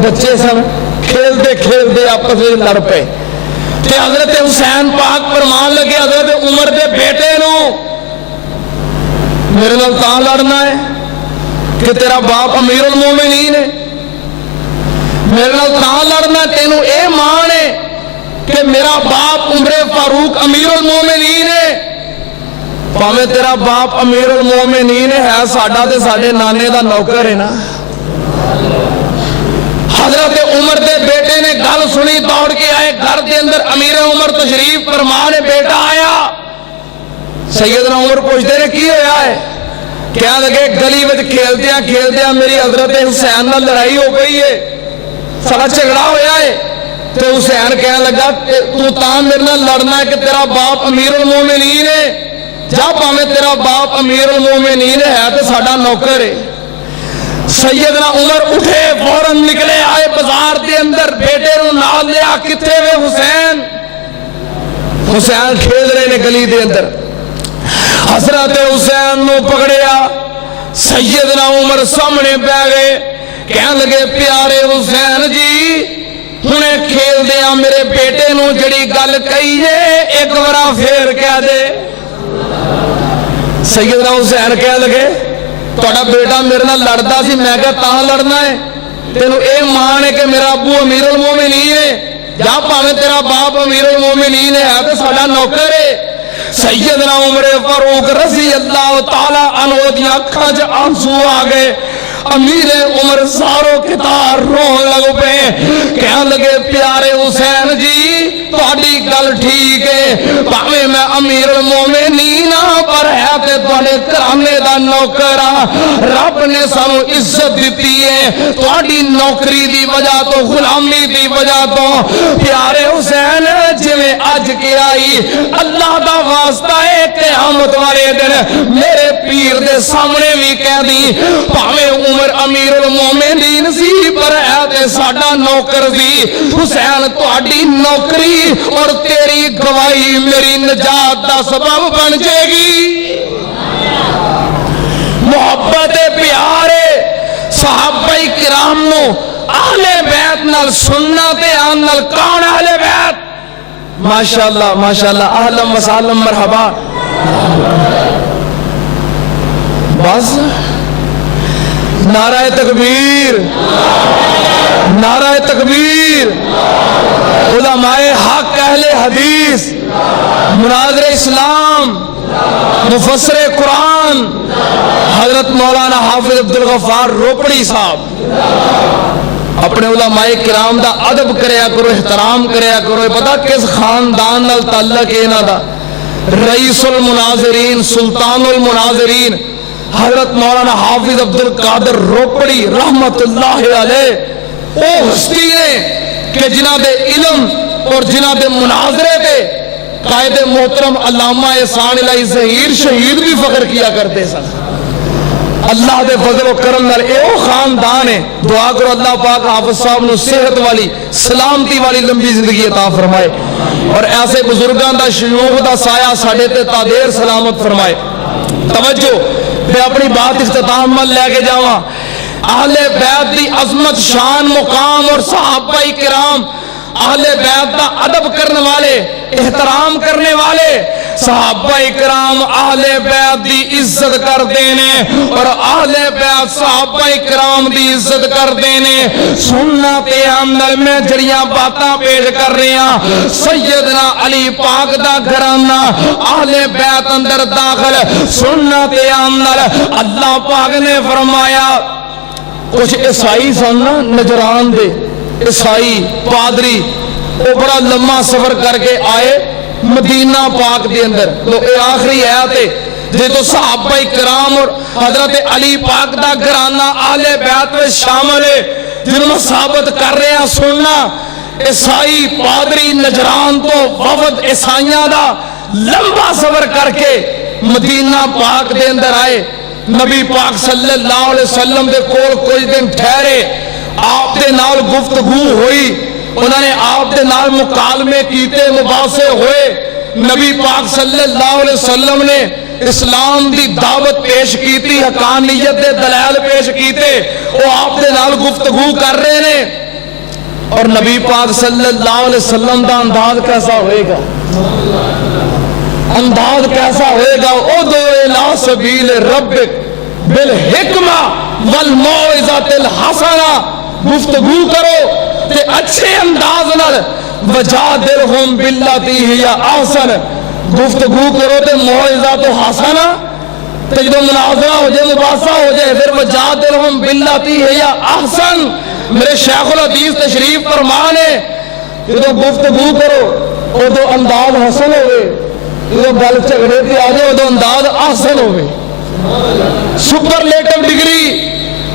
بچے سن کھیلدے آپس وچ لڑ پے تے حضرت حسین پاک فرمان لگے حضرت عمر دے بیٹے نو میرے نال تاں لڑنا ہے کہ تیرا باپ امیر المومنین ہے، میرے نال تاں لڑنا تینوں اے مان ہے کہ میرا باپ عمر فاروق امیر المومنین ہے. پاویں تیرا باپ امیر المومنین ہے ساڈا تے ساڈے نانے دا نوکر ہے نا. حضرت عمر دے بیٹے نے گل سنی, دوڑ کے آئے گھر دے اندر. امیر عمر تشریف فرما نے بیٹا آیا. سیدنا عمر پوچھتے نے کی ہویا ہے؟ کہنے لگے گلی وچ کھیلدیاں کھیلدیاں میری حضرت حسین نال لڑائی ہو گئی ہے, سارا جھگڑا ہویا ہے. تو حسین کہنے لگا تو تاں میرے نال لڑنا ہے کہ تیرا باپ امیر المومنین ہے, جا پاویں تیرا باپ امیر المومنین ہے تو ساڈا نوکر ہے. سیدنا عمر اٹھے فوراً نکلے آئے بازار دے اندر, بیٹے نو نال لیا. کتھے وے حسین؟ حسین کھیل رہے نے گلی دے اندر. حضرت حسین نو پکڑیا, سیدنا عمر سامنے پہ گئے. کہنے لگے پیارے حسین جی ہنے کھیل دیا میرے بیٹے نو جڑی گل کہی ہے ایک بارا پھر کہہ دے. سیدنا حسین کہہ لگے تہاڈا بیٹا میرے نال لڑدا سی, میں کہا تاں لڑنا ہے, تینوں اے مان ہے کہ میرا ابو امیر المومنین ہے, جا پاویں تیرا باپ امیر المومنین ہے تے ساڈا نوکر ہے. سیدنا عمر فاروق رضی اللہ تعالی عنہ دی اکھاں وچ آنسو آ گئے. امیر عمر ساروں کتار رون لگ پے. کہنے لگے پیارے حسین جی تہاڈی گل ٹھیک ہے, بھاویں میں امیر المومنین ہاں پر ہے تے تہاڈے گھرانے دا نوکر ہاں. رب نے سانو عزت دتی ہے تہاڈی نوکری دی وجہ تو, غلامی دی وجہ تو. پیارے حسین جویں اج کے آئی اللہ دا واسطہ ہے قیامت والے دن میرے پیر دے سامنے بھی کہہ دی بھاویں عمر امیر المومنین سی پر ہے تے ساڈا نوکر سی. حسین تہاڈی نوکری اور تیری گواہی میری نجات دا سبب بن جائے گی. محبت پیارے صحابہ کرام نو اہل بیت نال سننا تے آن نال کون اہل بیت؟ ماشاءاللہ ماشاءاللہ, اہلا و سہلا مرحبا. بس نعرہ تکبیر, نعرہ تکبیر. علماء حق اہل حدیث, مناظر اسلام, مفسر قرآن حضرت مولانا حافظ عبدالغفار روپڑی صاحب اپنے علماء کرام دا ادب کریا کرو, احترام کریا کرو. پتہ کس خاندان نال تعلق ہے انہاں دا؟ رئیس المناظرین, سلطان المناظرین حضرت مولانا حافظ عبدالقادر روپڑی رحمت اللہ علیہ. او ہستی نے کہ جنہ دے علم اور جنہ دے مناظرے دے قائد محترم علامہ احسان الہی ظہیر شہید بھی فخر کیا کرتے سن. اللہ دے فضل و کرم نال اے او خاندان ہے. دعا کرو اللہ پاک حافظ صاحب نو صحت والی سلامتی والی لمبی زندگی عطا فرمائے اور ایسے بزرگان دا شیوخ دا سایہ ساڈے تے تا دیر سلامت فرمائے. توجہ, میں اپنی بات اختتام میں لے کے جاواں. اہل بیت دی عظمت, شان, مقام اور صحابہ کرام اہل بیت دا ادب کرنے والے, احترام کرنے والے. صحابہ کرام اہل بیت دی عزت کرتے ہیں اور اہل بیت صحابہ کرام دی عزت کرتے ہیں. سننا تے اندر میں جڑیاں باتاں پیش کر رہے ہیں, سیدنا علی پاک دا گھرانہ اہل بیت اندر داخل. سننا تے اندر اللہ پاک نے فرمایا کچھ عیسائی سن نا نجران دے, عیسائی پادری, وہ بڑا لمبا سفر کر کے آئے مدینہ پاک دے اندر. تو اے آخری آیت ہے جے تو صحابہ کرام اور حضرت علی پاک دا گھرانہ اہل بیت میں شامل ہے جنہوں میں ثابت کر رہے ہیں. سننا عیسائی پادری نجران تو وفد عیسائیاں دا لمبا سفر کر کے مدینہ پاک دے اندر آئے. نبی پاک صلی اللہ علیہ وسلم دے کول کچھ دن ٹھہرے, آپ دے نال گفتگو ہوئی, انہوں نے آپ دے نال مکالمے کیتے, مباحثے ہوئے. نبی پاک صلی اللہ علیہ وسلم نے اسلام دی دعوت پیش کیتی, حقانیت دے دلائل پیش کیتے, وہ آپ دے نال گفتگو کر رہے ہیں. اور نبی پاک صلی اللہ علیہ وسلم دا انداز کیسا ہوئے گا؟ انداز کیسا ہوئے گا؟ ادعو الی سبیل ربک بالحکمہ والموعظۃ الحسنہ گفتگو کرو تے اچھے انداز نال وجادلہم باللتی ہی احسن گفتگو کرو تے موعظہ تو حسنہ تے جدو مناظرہ ہو جائے مباحثہ ہو جائے پھر وجادلہم باللتی ہی احسن میرے شیخ الحدیث تشریف فرمانے جدو گفتگو کرو ادو انداز حسن ہوئے جدو گل جھگڑے تے آ جائے ادو انداز احسن ہوئے سپرلیٹو ڈگری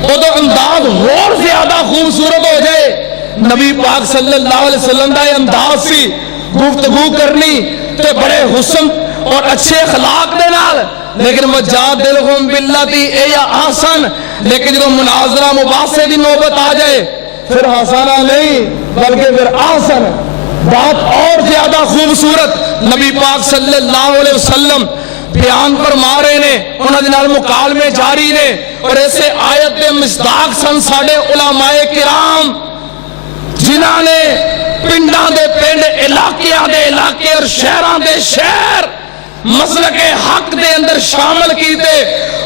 ادو انداز اور زیادہ خوبصورت ہو جائے نبی پاک صلی اللہ علیہ وسلم دا انداز سی گفتگو کرنی تے بڑے حسن اور اچھے اخلاق دے نال لیکن وجادلہم باللتی ہی احسن لیکن جب مناظرہ مباحثے دی نوبت آ جائے پھر حسنہ نہیں بلکہ پھر احسن بات اور زیادہ خوبصورت نبی پاک صلی اللہ علیہ وسلم بیان فرما رہے نے انہاں دے نال مکالمے جاری نے اور ایسے آیت دے مصداق سن ساڈے علماء کرام جنہاں نے پنڈاں دے پنڈ علاقیاں دے علاقے اور شہراں دے شہر مسلک حق دے اندر شامل کیتے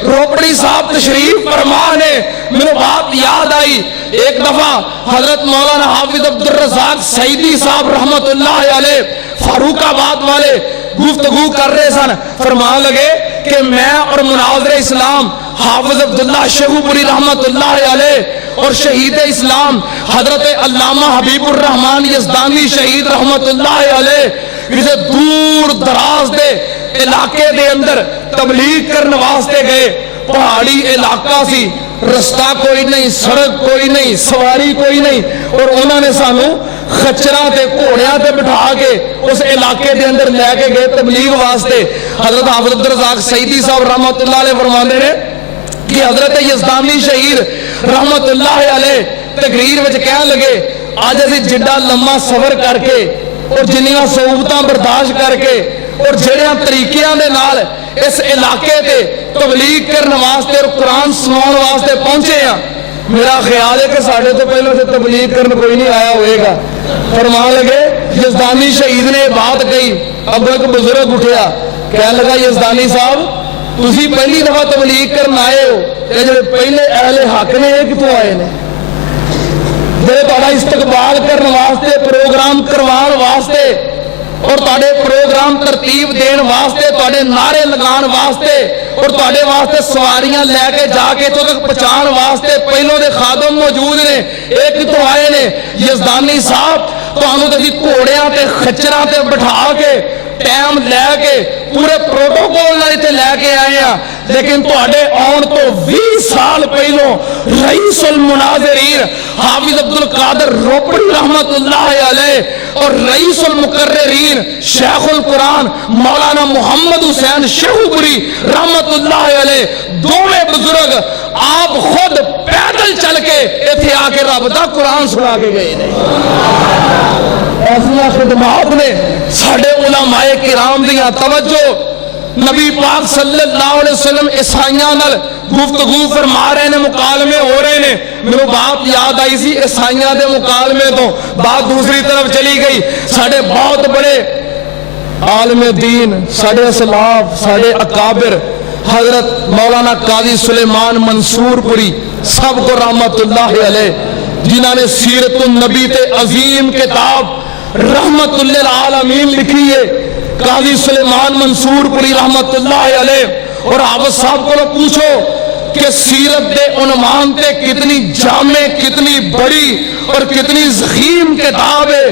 روپڑی صاحب تشریف فرمانے میں بات یاد آئی ایک دفعہ حضرت مولانا حافظ عبد الرزاق سعیدی صاحب رحمت اللہ علیہ فاروق آباد والے گفتگو کر رہے سن فرمان لگے کہ میں اور مناظر اسلام حافظ عبداللہ شیخو پوری رحمت اللہ علیہ اور شہید اسلام حضرت علامہ حبیب الرحمن یزدانی شہید رحمت اللہ علیہ کسی دور دراز دے علاقے دے اندر تبلیغ کرنے واسطے گئے پہاڑی علاقہ سی رستہ کوئی نہیں سڑک کوئی نہیں سواری کوئی نہیں اور انہوں نے سانو خچراں تے گھوڑیاں تے بٹھا کے اس علاقے دے اندر لے کے گئے تبلیغ واسطے حضرت حافظ عبد الرزاق سعیدی صاحب رحمت اللہ علیہ فرماندے نے کہ حضرت یزدانی شہید رحمت اللہ علیہ تقریر وچ کہن لگے آج اسی جڈا لمبا سفر کر کے اور جنیاں صعوبتاں برداشت کر کے اور جڑیاں طریقیاں دے نال اس علاقے تے تبلیغ کرنے واسطے اور قرآن سناؤن واسطے پہنچے ہیں میرا خیال ہے کہ ساڑھے تو پہلے سے تبلیغ کرنے کوئی نہیں آیا ہوئے گا فرمان لگے یزدانی شہید نے بات کہی اب ایک بزرگ اٹھیا کہنے لگا یزدانی صاحب تسی پہلی دفعہ تبلیغ کرنے آئے ہو یہ جو پہلے اہل حق نے یہ کتوں آئے نے جڑے تہاڈا استقبال کرنے واسطے پروگرام کروان واسطے اور تہاڈے پروگرام ترتیب دین واسطے تہاڈے نعرے لگان واسطے اور تہاڈے واسطے سواریاں لے کے جا کے تو تک پہنچان واسطے پہلوں دے خادم موجود نے ایک تو آئے نے یزدانی صاحب تانوں تے گھوڑیاں تے خچراں تے بٹھا کے ٹائم لے کے پورے پروٹوکول نال تے لے کے آئے ہیں لیکن تہاڈے آن تو 20 سال پہلوں رئیس المناظرین حافظ عبد القادر روپڑی رحمت اللہ علیہ اور رئیس المقررین شیخ القرآن مولانا محمد حسین شیخو پوری رحمت اللہ علیہ دوویں بزرگ آپ خود پیدل چل کے ایتھے آ کے رب دا قرآن سنا کے گئے نے ایسا خدمات نے ساڑھے علماء کرام دیاں توجہ نبی پاک صلی اللہ علیہ وسلم عیسائیاں نال گفتگو فرما رہے نے مکالمے ہو رہے نے میرے بات یاد آئی سی عیسائیاں دے مکالمے تو بات دوسری طرف چلی گئی ساڑھے بہت بڑے عالم دین ساڑھے اسلاف ساڑھے اکابر حضرت مولانا قاضی سلیمان منصور پوری سب کو رحمت اللہ علیہ جنہوں نے سیرت النبی تے عظیم کتاب رحمت للعالمین لکھی ہے قاضی سلیمان منصور پوری رحمت اللہ علیہ اور حافظ صاحب کو پوچھو کہ سیرت دے عنوان تے کتنی جامع کتنی بڑی اور کتنی ضخیم کتاب ہے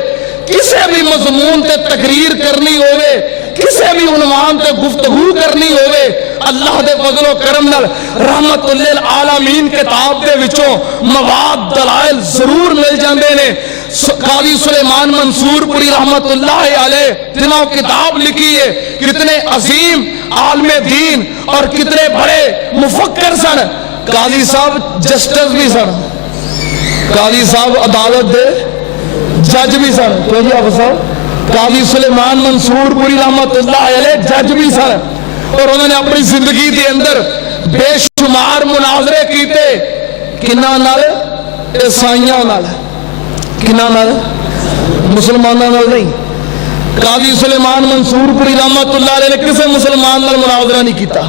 کسے بھی مضمون تے تقریر کرنی ہوئے کسے بھی عنوان تے گفتگو کرنی ہوئے اللہ دے فضل و کرم نال رحمت للعالمین کتاب دے وچوں مواد دلائل ضرور مل جاندے نے قاضی سلیمان منصور پوری رحمت اللہ علیہ جنہوں کتاب لکھی ہے کتنے عظیم عالم دین اور کتنے بڑے مفکر سن قاضی صاحب جسٹس بھی سن قاضی صاحب عدالت دے جج بھی سن تو جی آپ صاحب قاضی سلیمان منصور پوری رحمت اللہ علیہ جج بھی سن اور انہوں نے اپنی زندگی دے اندر بے شمار مناظرے کیتے کنہ نال عیسائیاں نال کنہ نال مسلمانوں نال نہیں قاضی سلیمان منصور پوری رحمت اللہ علیہ نے کسے مسلمان نال مناظرہ نہیں کیتا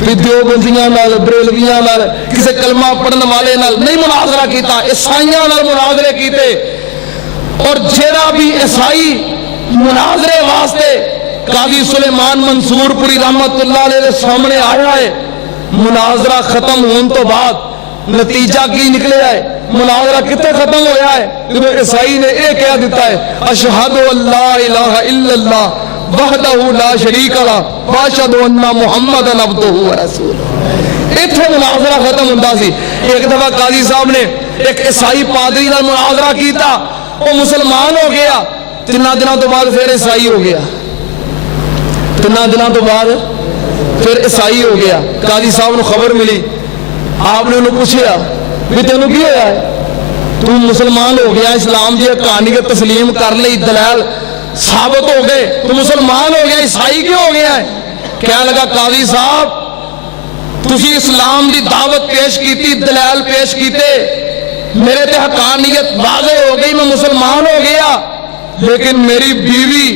بھی دیوبندیاں نال بریلویاں نال کسی کلمہ پڑھن والے نال نہیں مناظرہ کیتا، عیسائیاں نال مناظرے کیتے. اور جیڑا بھی عیسائی مناظرے واسطے قاضی سلیمان منصور پوری رحمت اللہ علیہ دے سامنے آیا ہے، مناظرہ ختم ہون تو بعد نتیجہ کی نکلے ہے؟ مناظرہ کتنے ختم ہویا ہے؟ جب عیسائی نے یہ کہہ دیتا ہے اشہد ان لا الہ الا اللہ وحدہ لا شریک لہ واشہد ان محمد عبدہ ورسولہ. اتنے مناظرہ ختم ہوندا سی. ایک دفعہ قاضی صاحب نے ایک عیسائی پادری نال مناظرہ کیتا، وہ مسلمان ہو گیا. 3 دنوں تو بعد پھر عیسائی ہو گیا. 3 دنوں تو بعد پھر عیسائی ہو گیا. قاضی صاحب نے خبر ملی، آپ نے انہوں پوچھا بھی تینوں کی ہویا ہے؟ تو مسلمان ہو گیا، اسلام کی کہانی کے تسلیم کر لی، دلائل ثابت ہو گئے، تو مسلمان ہو گیا، عیسائی کیوں ہو گیا ہے؟ کہنے لگا قاضی صاحب تسی اسلام دی دعوت پیش کیتی، دلائل پیش کیتے، میرے تے حقانیت واضح ہو گئی، میں مسلمان ہو گیا، لیکن میری بیوی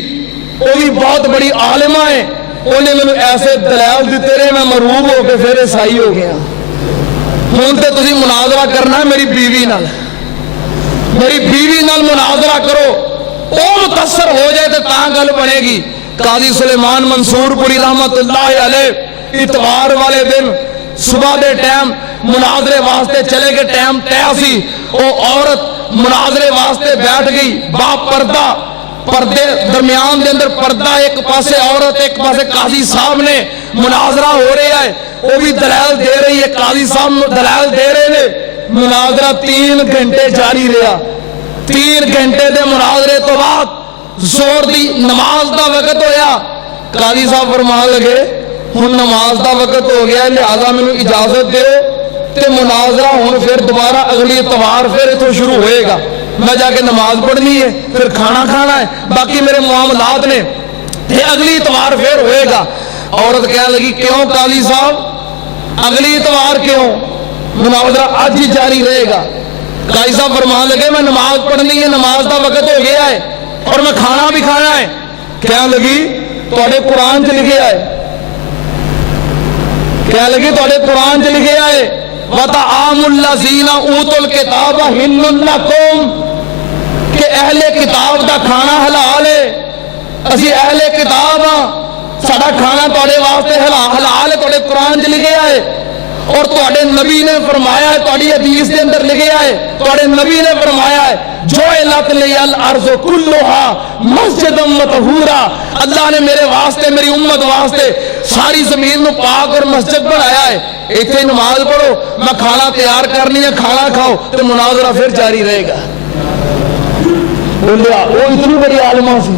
وہ بھی بہت بڑی عالمہ ہے، انہیں میں ایسے دلائل دیتے رہے، میں مروب ہو کے پھر عیسائی ہو گیا. ہوں تے تسی مناظرہ کرنا ہے میری بیوی نال، میری بیوی نال مناظرہ کرو، وہ متاثر ہو جائے تو تاں گل بنے گی. قاضی سلیمان منصور پوری رحمت اللہ علیہ اتوار والے دن صبح دے ٹائم مناظرے واسطے چلے گئے. ٹائم طے سی، وہ عورت مناظرے واسطے بیٹھ گئی با پردہ، پردے درمیان دے اندر پردہ، ایک پاسے عورت ایک پاسے قاضی صاحب نے مناظرہ ہو رہا ہے، وہ بھی دلائل دے رہی ہے، قاضی صاحب دلائل دے رہے ہیں. مناظرہ 3 گھنٹے جاری رہا. 3 گھنٹے دے مناظرے تو بعد زور دی نماز دا وقت ہویا. قاضی صاحب فرمان لگے ہن نماز دا وقت ہو گیا، لہذا میں اجازت دے تے مناظرہ ہن پھر دوبارہ اگلی اتوار پھر اتوں شروع ہوئے گا، میں جا کے نماز پڑھنی ہے، پھر کھانا کھانا ہے، باقی میرے معاملات نے، اگلی اتوار پھر ہوئے گا. عورت کہنے لگی کیوں قاضی صاحب اگلی اتوار کیوں؟ مناظرہ آج ہی جاری رہے گا. قاضی صاحب فرمان لگے میں نماز پڑھنی ہے، نماز دا وقت ہو گیا ہے اور میں کھانا بھی کھانا ہے. کہنے لگی تواڈے قرآن چ لکھیا ہے، کہنے لگی تواڈے قرآن چ لکھیا ہے وَطَعَامُ الَّذِينَ أُوتُوا الْكِتَابَ حِلٌّ لَكُمْ، کہ اہل کتاب دا کھانا حلال ہے، اسی اہل کتاب ہاں، ساڈا کھانا تواڈے واسطے حلال ہے، تواڈے قرآن چ لکھیا ہے. اور تواڈے نبی نے فرمایا ہے، تواڈی حدیث کے اندر لکھیا ہے، تواڈے نبی نے فرمایا ہے جُعِلَتْ لِيَ الْأَرْضُ كُلُّهَا مَسْجِدًا وَطَهُورًا، اللہ نے میرے واسطے، میری امت واسطے ساری زمین نو پاک اور مسجد بنایا ہے. ایتھے نماز پڑھو، میں کھانا تیار کرنی ہے، کھانا کھاؤ، تو مناظرہ پھر جاری رہے گا. بولیا وہ اتنی بڑی عالمہ سی،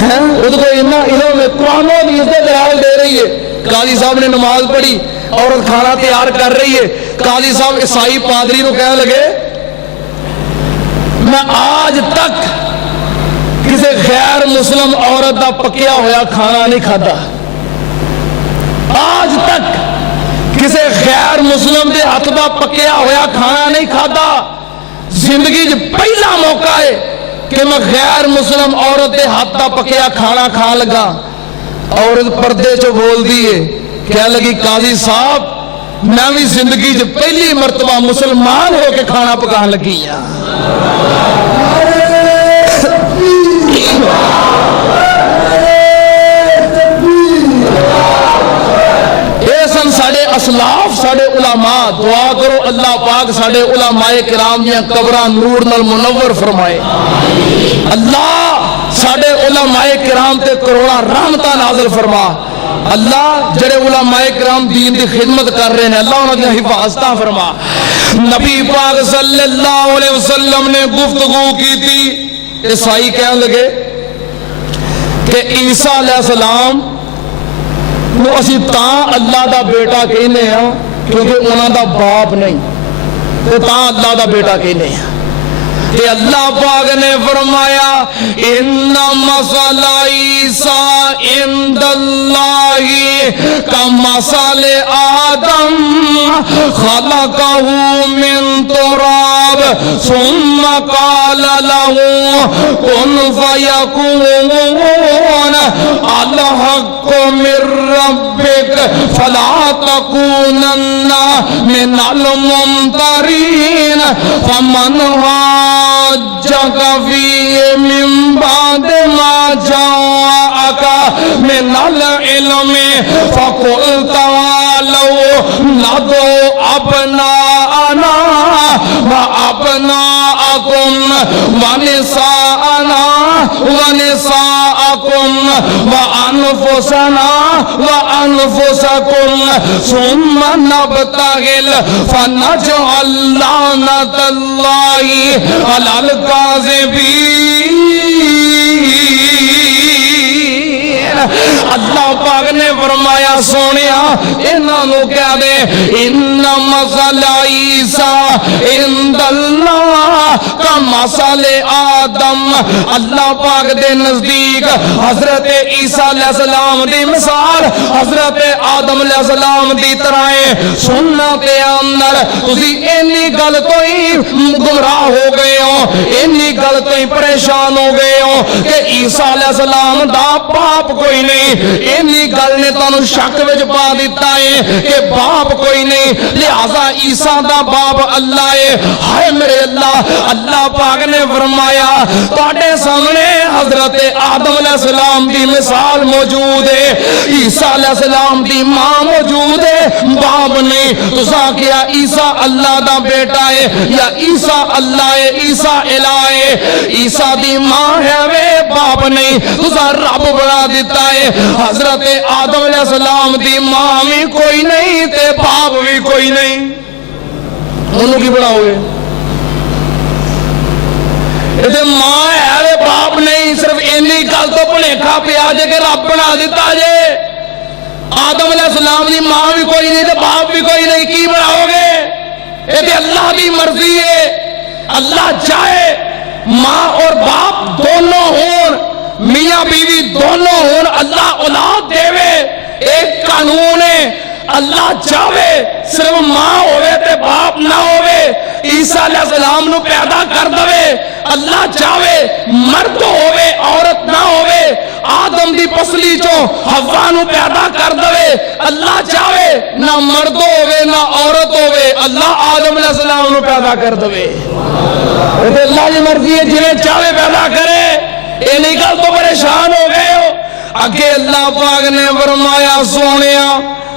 وہ تو کوئی اتنا علم ہے، قرآن و حدیث دے دلائل دے رہی ہے. قاضی صاحب نے نماز پڑھی، عورت کھانا تیار کر رہی ہے. قاضی صاحب عیسائی پادری کو کہنے لگے میں آج تک کسی غیر مسلم عورت دا پکیا ہویا کھانا نہیں کھادا، آج تک کسی غیر مسلم دے ہاتھ دا پکیا ہویا کھانا نہیں کھادا. زندگی جو پہلا موقع ہے کہ میں غیر مسلم عورت دے ہاتھ دا پکیا کھانا کھا لگا. عورت پردے چو بول دیئے، کہنے لگی قاضی صاحب میں بھی زندگی جو پہلی مرتبہ مسلمان ہو کے کھانا پکان لگی ہیں. سن ساڑے اسلاف، ساڑے علماء، دعا کرو اللہ پاک ساڑے علماء کرام دیا قبران نور نال منور فرمائے. اللہ ساڑے علماء کرام تے کروڑا رحمتہ نازل فرما. اللہ جڑے علماء کرام دین دی خدمت کر رہے ہیں، اللہ انہوں نے حفاظتہ فرما. نبی پاک صلی اللہ علیہ وسلم نے گفتگو کی تھی. عیسائی کہنے لگے کہ عیسیٰ علیہ السلام وہ اسی تاں اللہ دا بیٹا کہنے ہیں کیونکہ انہوں دا باپ نہیں، وہ تاں اللہ دا بیٹا کہنے ہیں. کہ اللہ پاک نے فرمایا ان مثل عیسیٰ عند اللہ کمثل آدم خلقہ من تراب ثم قال له کن فیکون الحق من ربک فلا تکونن من الممترین فمن حاجك فيه من بعد ما جاءك من العلم فقل تعالوا ندعو أبناءنا وأبناءكم ونساءنا ونساءكم وأنفسنا وأنفسكم ثم نبتهل فنجعل لعنة الله على الكاذبين. اللہ پاک نے فرمایا سونیا انہاں نو کہہ دے ان مثل عیسیٰ عند اللہ کا مثل آدم. اللہ پاک دے نزدیک حضرت عیسیٰ علیہ السلام دی مثال حضرت آدم علیہ السلام دی طرح ہے. سننا تے اندر تسی اینی گل تو ہی گمراہ ہو گئے ہو, اینی گل تو ہی پریشان ہو گئے ہو کہ عیسیٰ علیہ السلام دا باپ کوئی نہیں. اینی گل نے تانوں شک وچ پا دیتا ہے کہ باپ کوئی نہیں, لہذا عیسیٰ دا باپ اللہ ہے. ہائے میرے اللہ, اللہ پاک نے فرمایا تواڈے سامنے حضرت آدم علیہ السلام دی مثال موجود ہے, عیسیٰ علیہ السلام دی ماں موجود ہے, باپ نہیں. تساں کیا عیسیٰ اللہ دا بیٹا ہے یا عیسیٰ اللہ ہے, عیسیٰ الہ ہے. عیسیٰ دی ماں ہے وے باپ نہیں, تساں رب بنا دیتا ہے. حضرت آدم علیہ السلام دی ماں بھی کوئی نہیں تے باپ بھی کوئی نہیں, انہوں کی بڑا ہوئے تے ماں ہے باپ نہیں. صرف اینی گل تو بھلیکھا پیا جے کہ رب بنا دیتا جے. آدم علیہ السلام دی ماں بھی کوئی نہیں تے باپ بھی کوئی نہیں, کی بناؤ گے؟ یہ تے اللہ دی مرضی ہے. اللہ چاہے ماں اور باپ دونوں ہون, میاں بیوی دونوں ہون, اللہ اولاد دے وے, ایک قانون ہے. اللہ چاہے صرف ماں ہوئے تے باپ نہ ہوئے, عیسیٰ علیہ السلام نو پیدا کر دوے. اللہ چاہے مرد ہوئے عورت نہ ہوئے, آدم دی پسلی چو حوا نو پیدا کر دوے. اللہ چاہے نہ مرد ہوئے نہ عورت ہوئے, اللہ آدم علیہ السلام نو پیدا کر دوے. اللہ کی مرضی ہے, جنہیں چاہے پیدا کرے. اینی گل تو پریشان ہو گئے ہو. اگے اللہ پاک نے فرمایا سونیا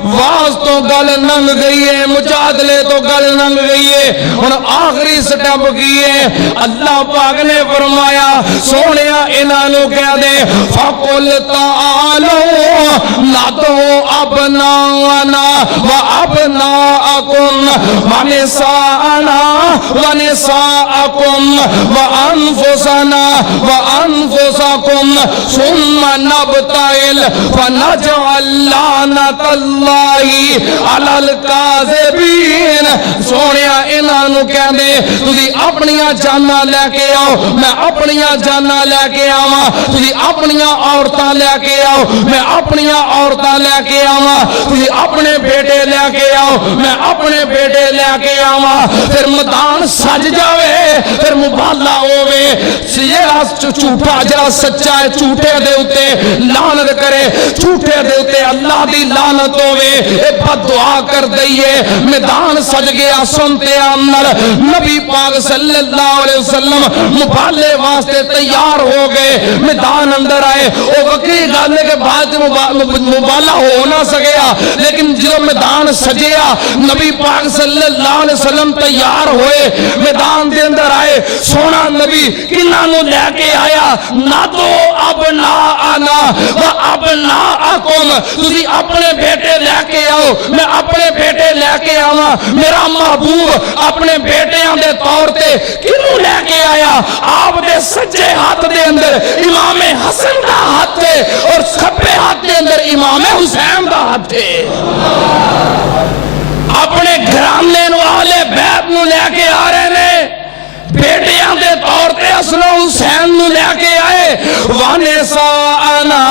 واز تو گل ننگ گئی ہے, مجادلے تو گل ننگ گئی ہے, اور آخری سٹیپ کی ہے. اللہ پاک نے فرمایا سونیا انہاں نو کہہ دے فَقُلْ تَعَالَوْا نَدْعُو أَبْنَاءَنَا وَأَبْنَاءَكُمْ وَنِسَاءَنَا وَنِسَاءَكُمْ وَأَنفُسَنَا وَأَنفُسَكُمْ ثُمَّ نَبْتَهِلْ فَنَجْعَلْ لَعْنَةَ اللَّهِ عَلَى الْكَاذِبِينَ. سونیا انہاں نو کہہ دے تسی اپنیاں جاناں لے کے آؤ, میں اپنیاں جاناں لے کے آواں. تسی اپنیاں عورتاں لے کے آؤ, میں اپنیاں عورتاں لے کے آواں. تسی اپنے بیٹے لے کے آؤ, میں اپنے بیٹے لے کے آواں. پھر میدان سج جاوے, پھر مبالا ہووے. جڑا جھوٹا جڑا سچا ہے جھوٹے دے اوتے لعنت کرے, جھوٹے دے اوتے اللہ دی لعنت ہووے. اے بد دعا کر دئیے. میدان سج گیا. سنتے اندر نبی پاک صلی اللہ علیہ وسلم مبالے واسطے تیار ہو گئے, میدان اندر آئے. او وقتی گل ہے کہ بعد مبالا ہو نہ سکیا, لیکن جو میدان سجیا نبی پاک صلی اللہ علیہ وسلم تیار ہوئے, میدان دے اندر آئے. سونا نبی کنہاں نو لے کے آیا نَدْعُو أَبْنَاءَنَا وَأَبْنَاءَكُمْ. تسی اپنے بیٹے لے کے آؤ, میں اپنے بیٹے لے کے آواں. میرا محبوب اپنے بیٹیاں دے طور تے کنوں لے کے آیا؟ آپ دے سجے ہاتھ دے اندر امام حسن دا ہاتھ ہے, اور کھبے ہاتھ دے اندر امام حسین دا ہاتھ ہے. اپنے گھرانے نو اہل بیت نو لے کے آ رہے نے, بیٹیاں دے حسن و حسین نو لے کے آئے ونساءنا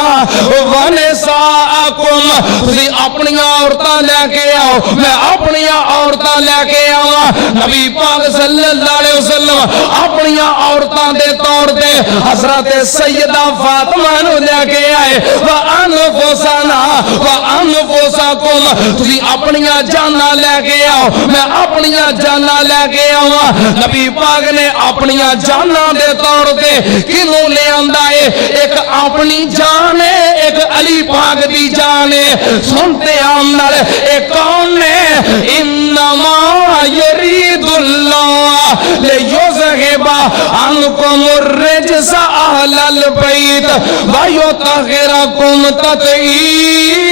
ونساءکم تسی اپنی عورتاں لے کے آؤ میں اپنی عورتاں لے کے آواں نبی پاک صلی اللہ علیہ وسلم اپنی عورتاں دے طور تے حضرت سیدہ فاطمہ نو لے کے آئے وانفسنا وانفسکم تسی اپنی جاناں لے کے آؤ میں اپنی جاناں لے کے آواں نبی پاک نے اپنی جاناں دے طور تے کینوں لے آندا ہے ایک اپنی جان ہے ایک علی پاک دی جان ہے سنتے آمنال ایک کون ہے انما یرید اللہ لیذہب عنکم الرجس اہل البیت ویطہرکم تطہیرا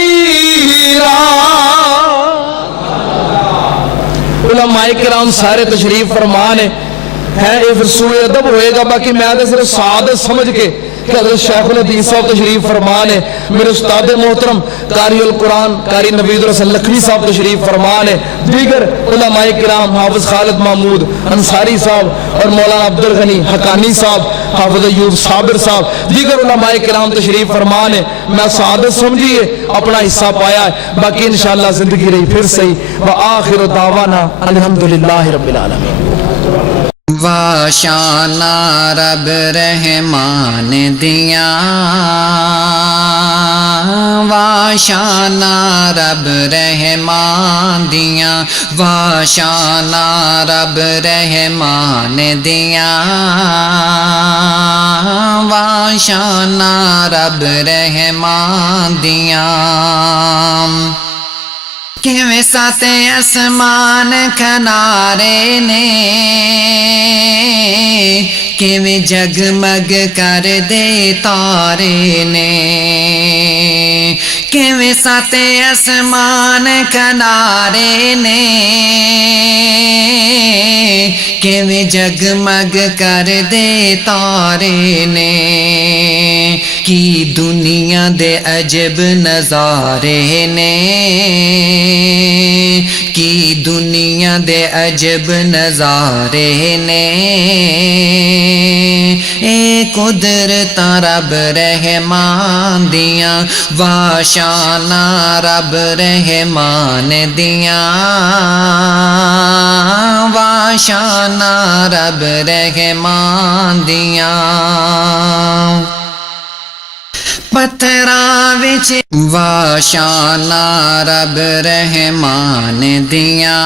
علماء کرام سارے تشریف فرمان ہے یہ پھر سوئے ادب ہوئے گا باقی میں آدھے صرف سعادت سمجھ کے کہ حضرت شیخ الحدیث صاحب تشریف فرمان ہے میرے استاد محترم قاری القرآن قاری نوید الحسن لکھوی صاحب تشریف فرمان ہے دیگر علماء کرام حافظ خالد محمود انصاری صاحب اور مولانا عبدالغنی حقانی صاحب حافظ ایوب صابر صاحب دیگر علماء کرام تشریف فرمان ہے میں سعادت سمجھیے اپنا حصہ پایا ہے باقی انشاءاللہ زندگی رہی پھر صحیح وآخر دعوانا الحمدللہ رب العالمین واشانا رب رحمان دیا واشانا رب رحمان دیا واشانا رب رحمان دیا واشانا رب رحمان دیا کیویں سات اسمان کنارے نے کیویں جگمگ کر دے تارے نے کیویں سات اسمان کنارے نے کیویں جگمگ کر دے تارے نے کی دنیا دے عجب نظارے نے کی دنیا دے عجب نظارے نے اے قدرت رب رحمان دیاں واشانا رب رحمان دیاں واشانا رب رحمان دیاں پتھراں وچ واشانا رب رحمان دیاں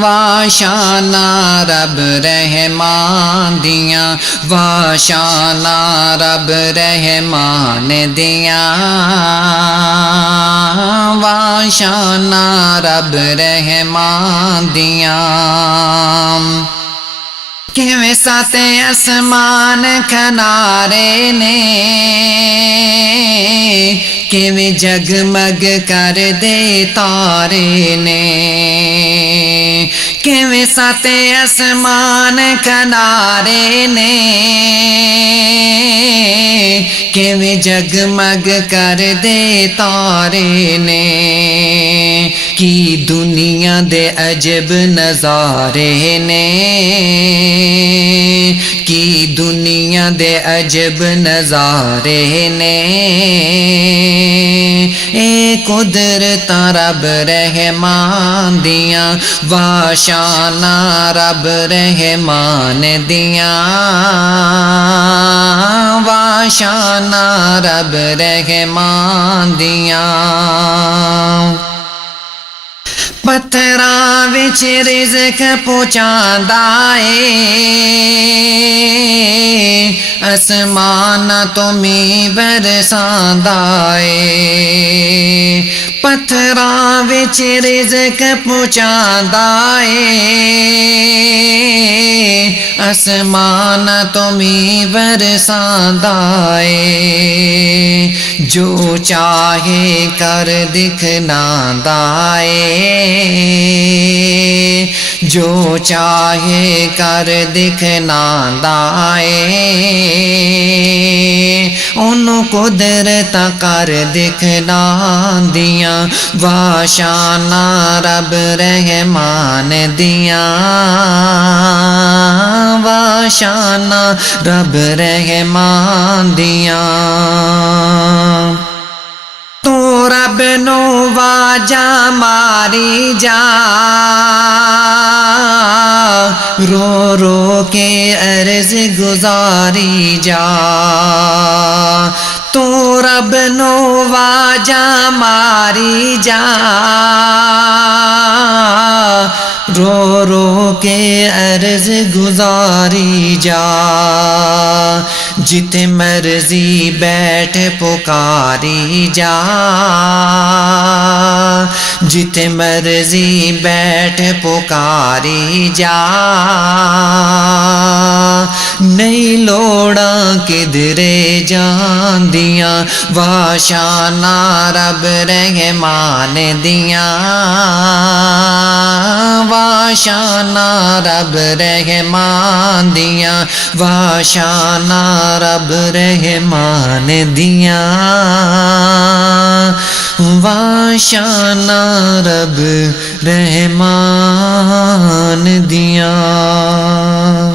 واشانا رب رحمان دیاں واشانا رب رحمان دیاں واشانا رب رحمان دیاں کیویں سات اسمان کنارے نے کیویں جگمگ کر دے تارے نے کیویں سات اسمان کنارے نے کیویں جگمگ کر دے تارے نے کی دنیا دے عجب نظارے نے کی دنیا دے عجب نظارے نے اے قدرت رب رحمان دیاں واشانا رب رحمان دیاں واشانا رب رحمان دیاں پتھراں وچ رزق پہنچاندا اے اسمان تو می برساندا اے پتھراں وچ رزق پہنچاندا اے اسمان تو می برساندا اے جو چاہے کر دکھناندا اے جو چاہے کر دکھناندا اے انہوں قدرت کر دکھناندیاں وا شاناں رب رحمان دیاں وا شاناں رب رحمان دیاں تو رب نو واجا ماری جا رو رو کے عرض گزاری جا تو رب نو واجا ماری جا رو رو کے عرض گزاری جا جت مرضی بیٹھ پکاری جا جت مرضی بیٹھ پکاری جا نہیں لوڑاں کدھرے جاندیاں وا شاناں رب رحمان دیاں وا شاناں رب رحمان دیاں وا شاناں رب رحمان دیاں وا شاناں رب رحمان دیاں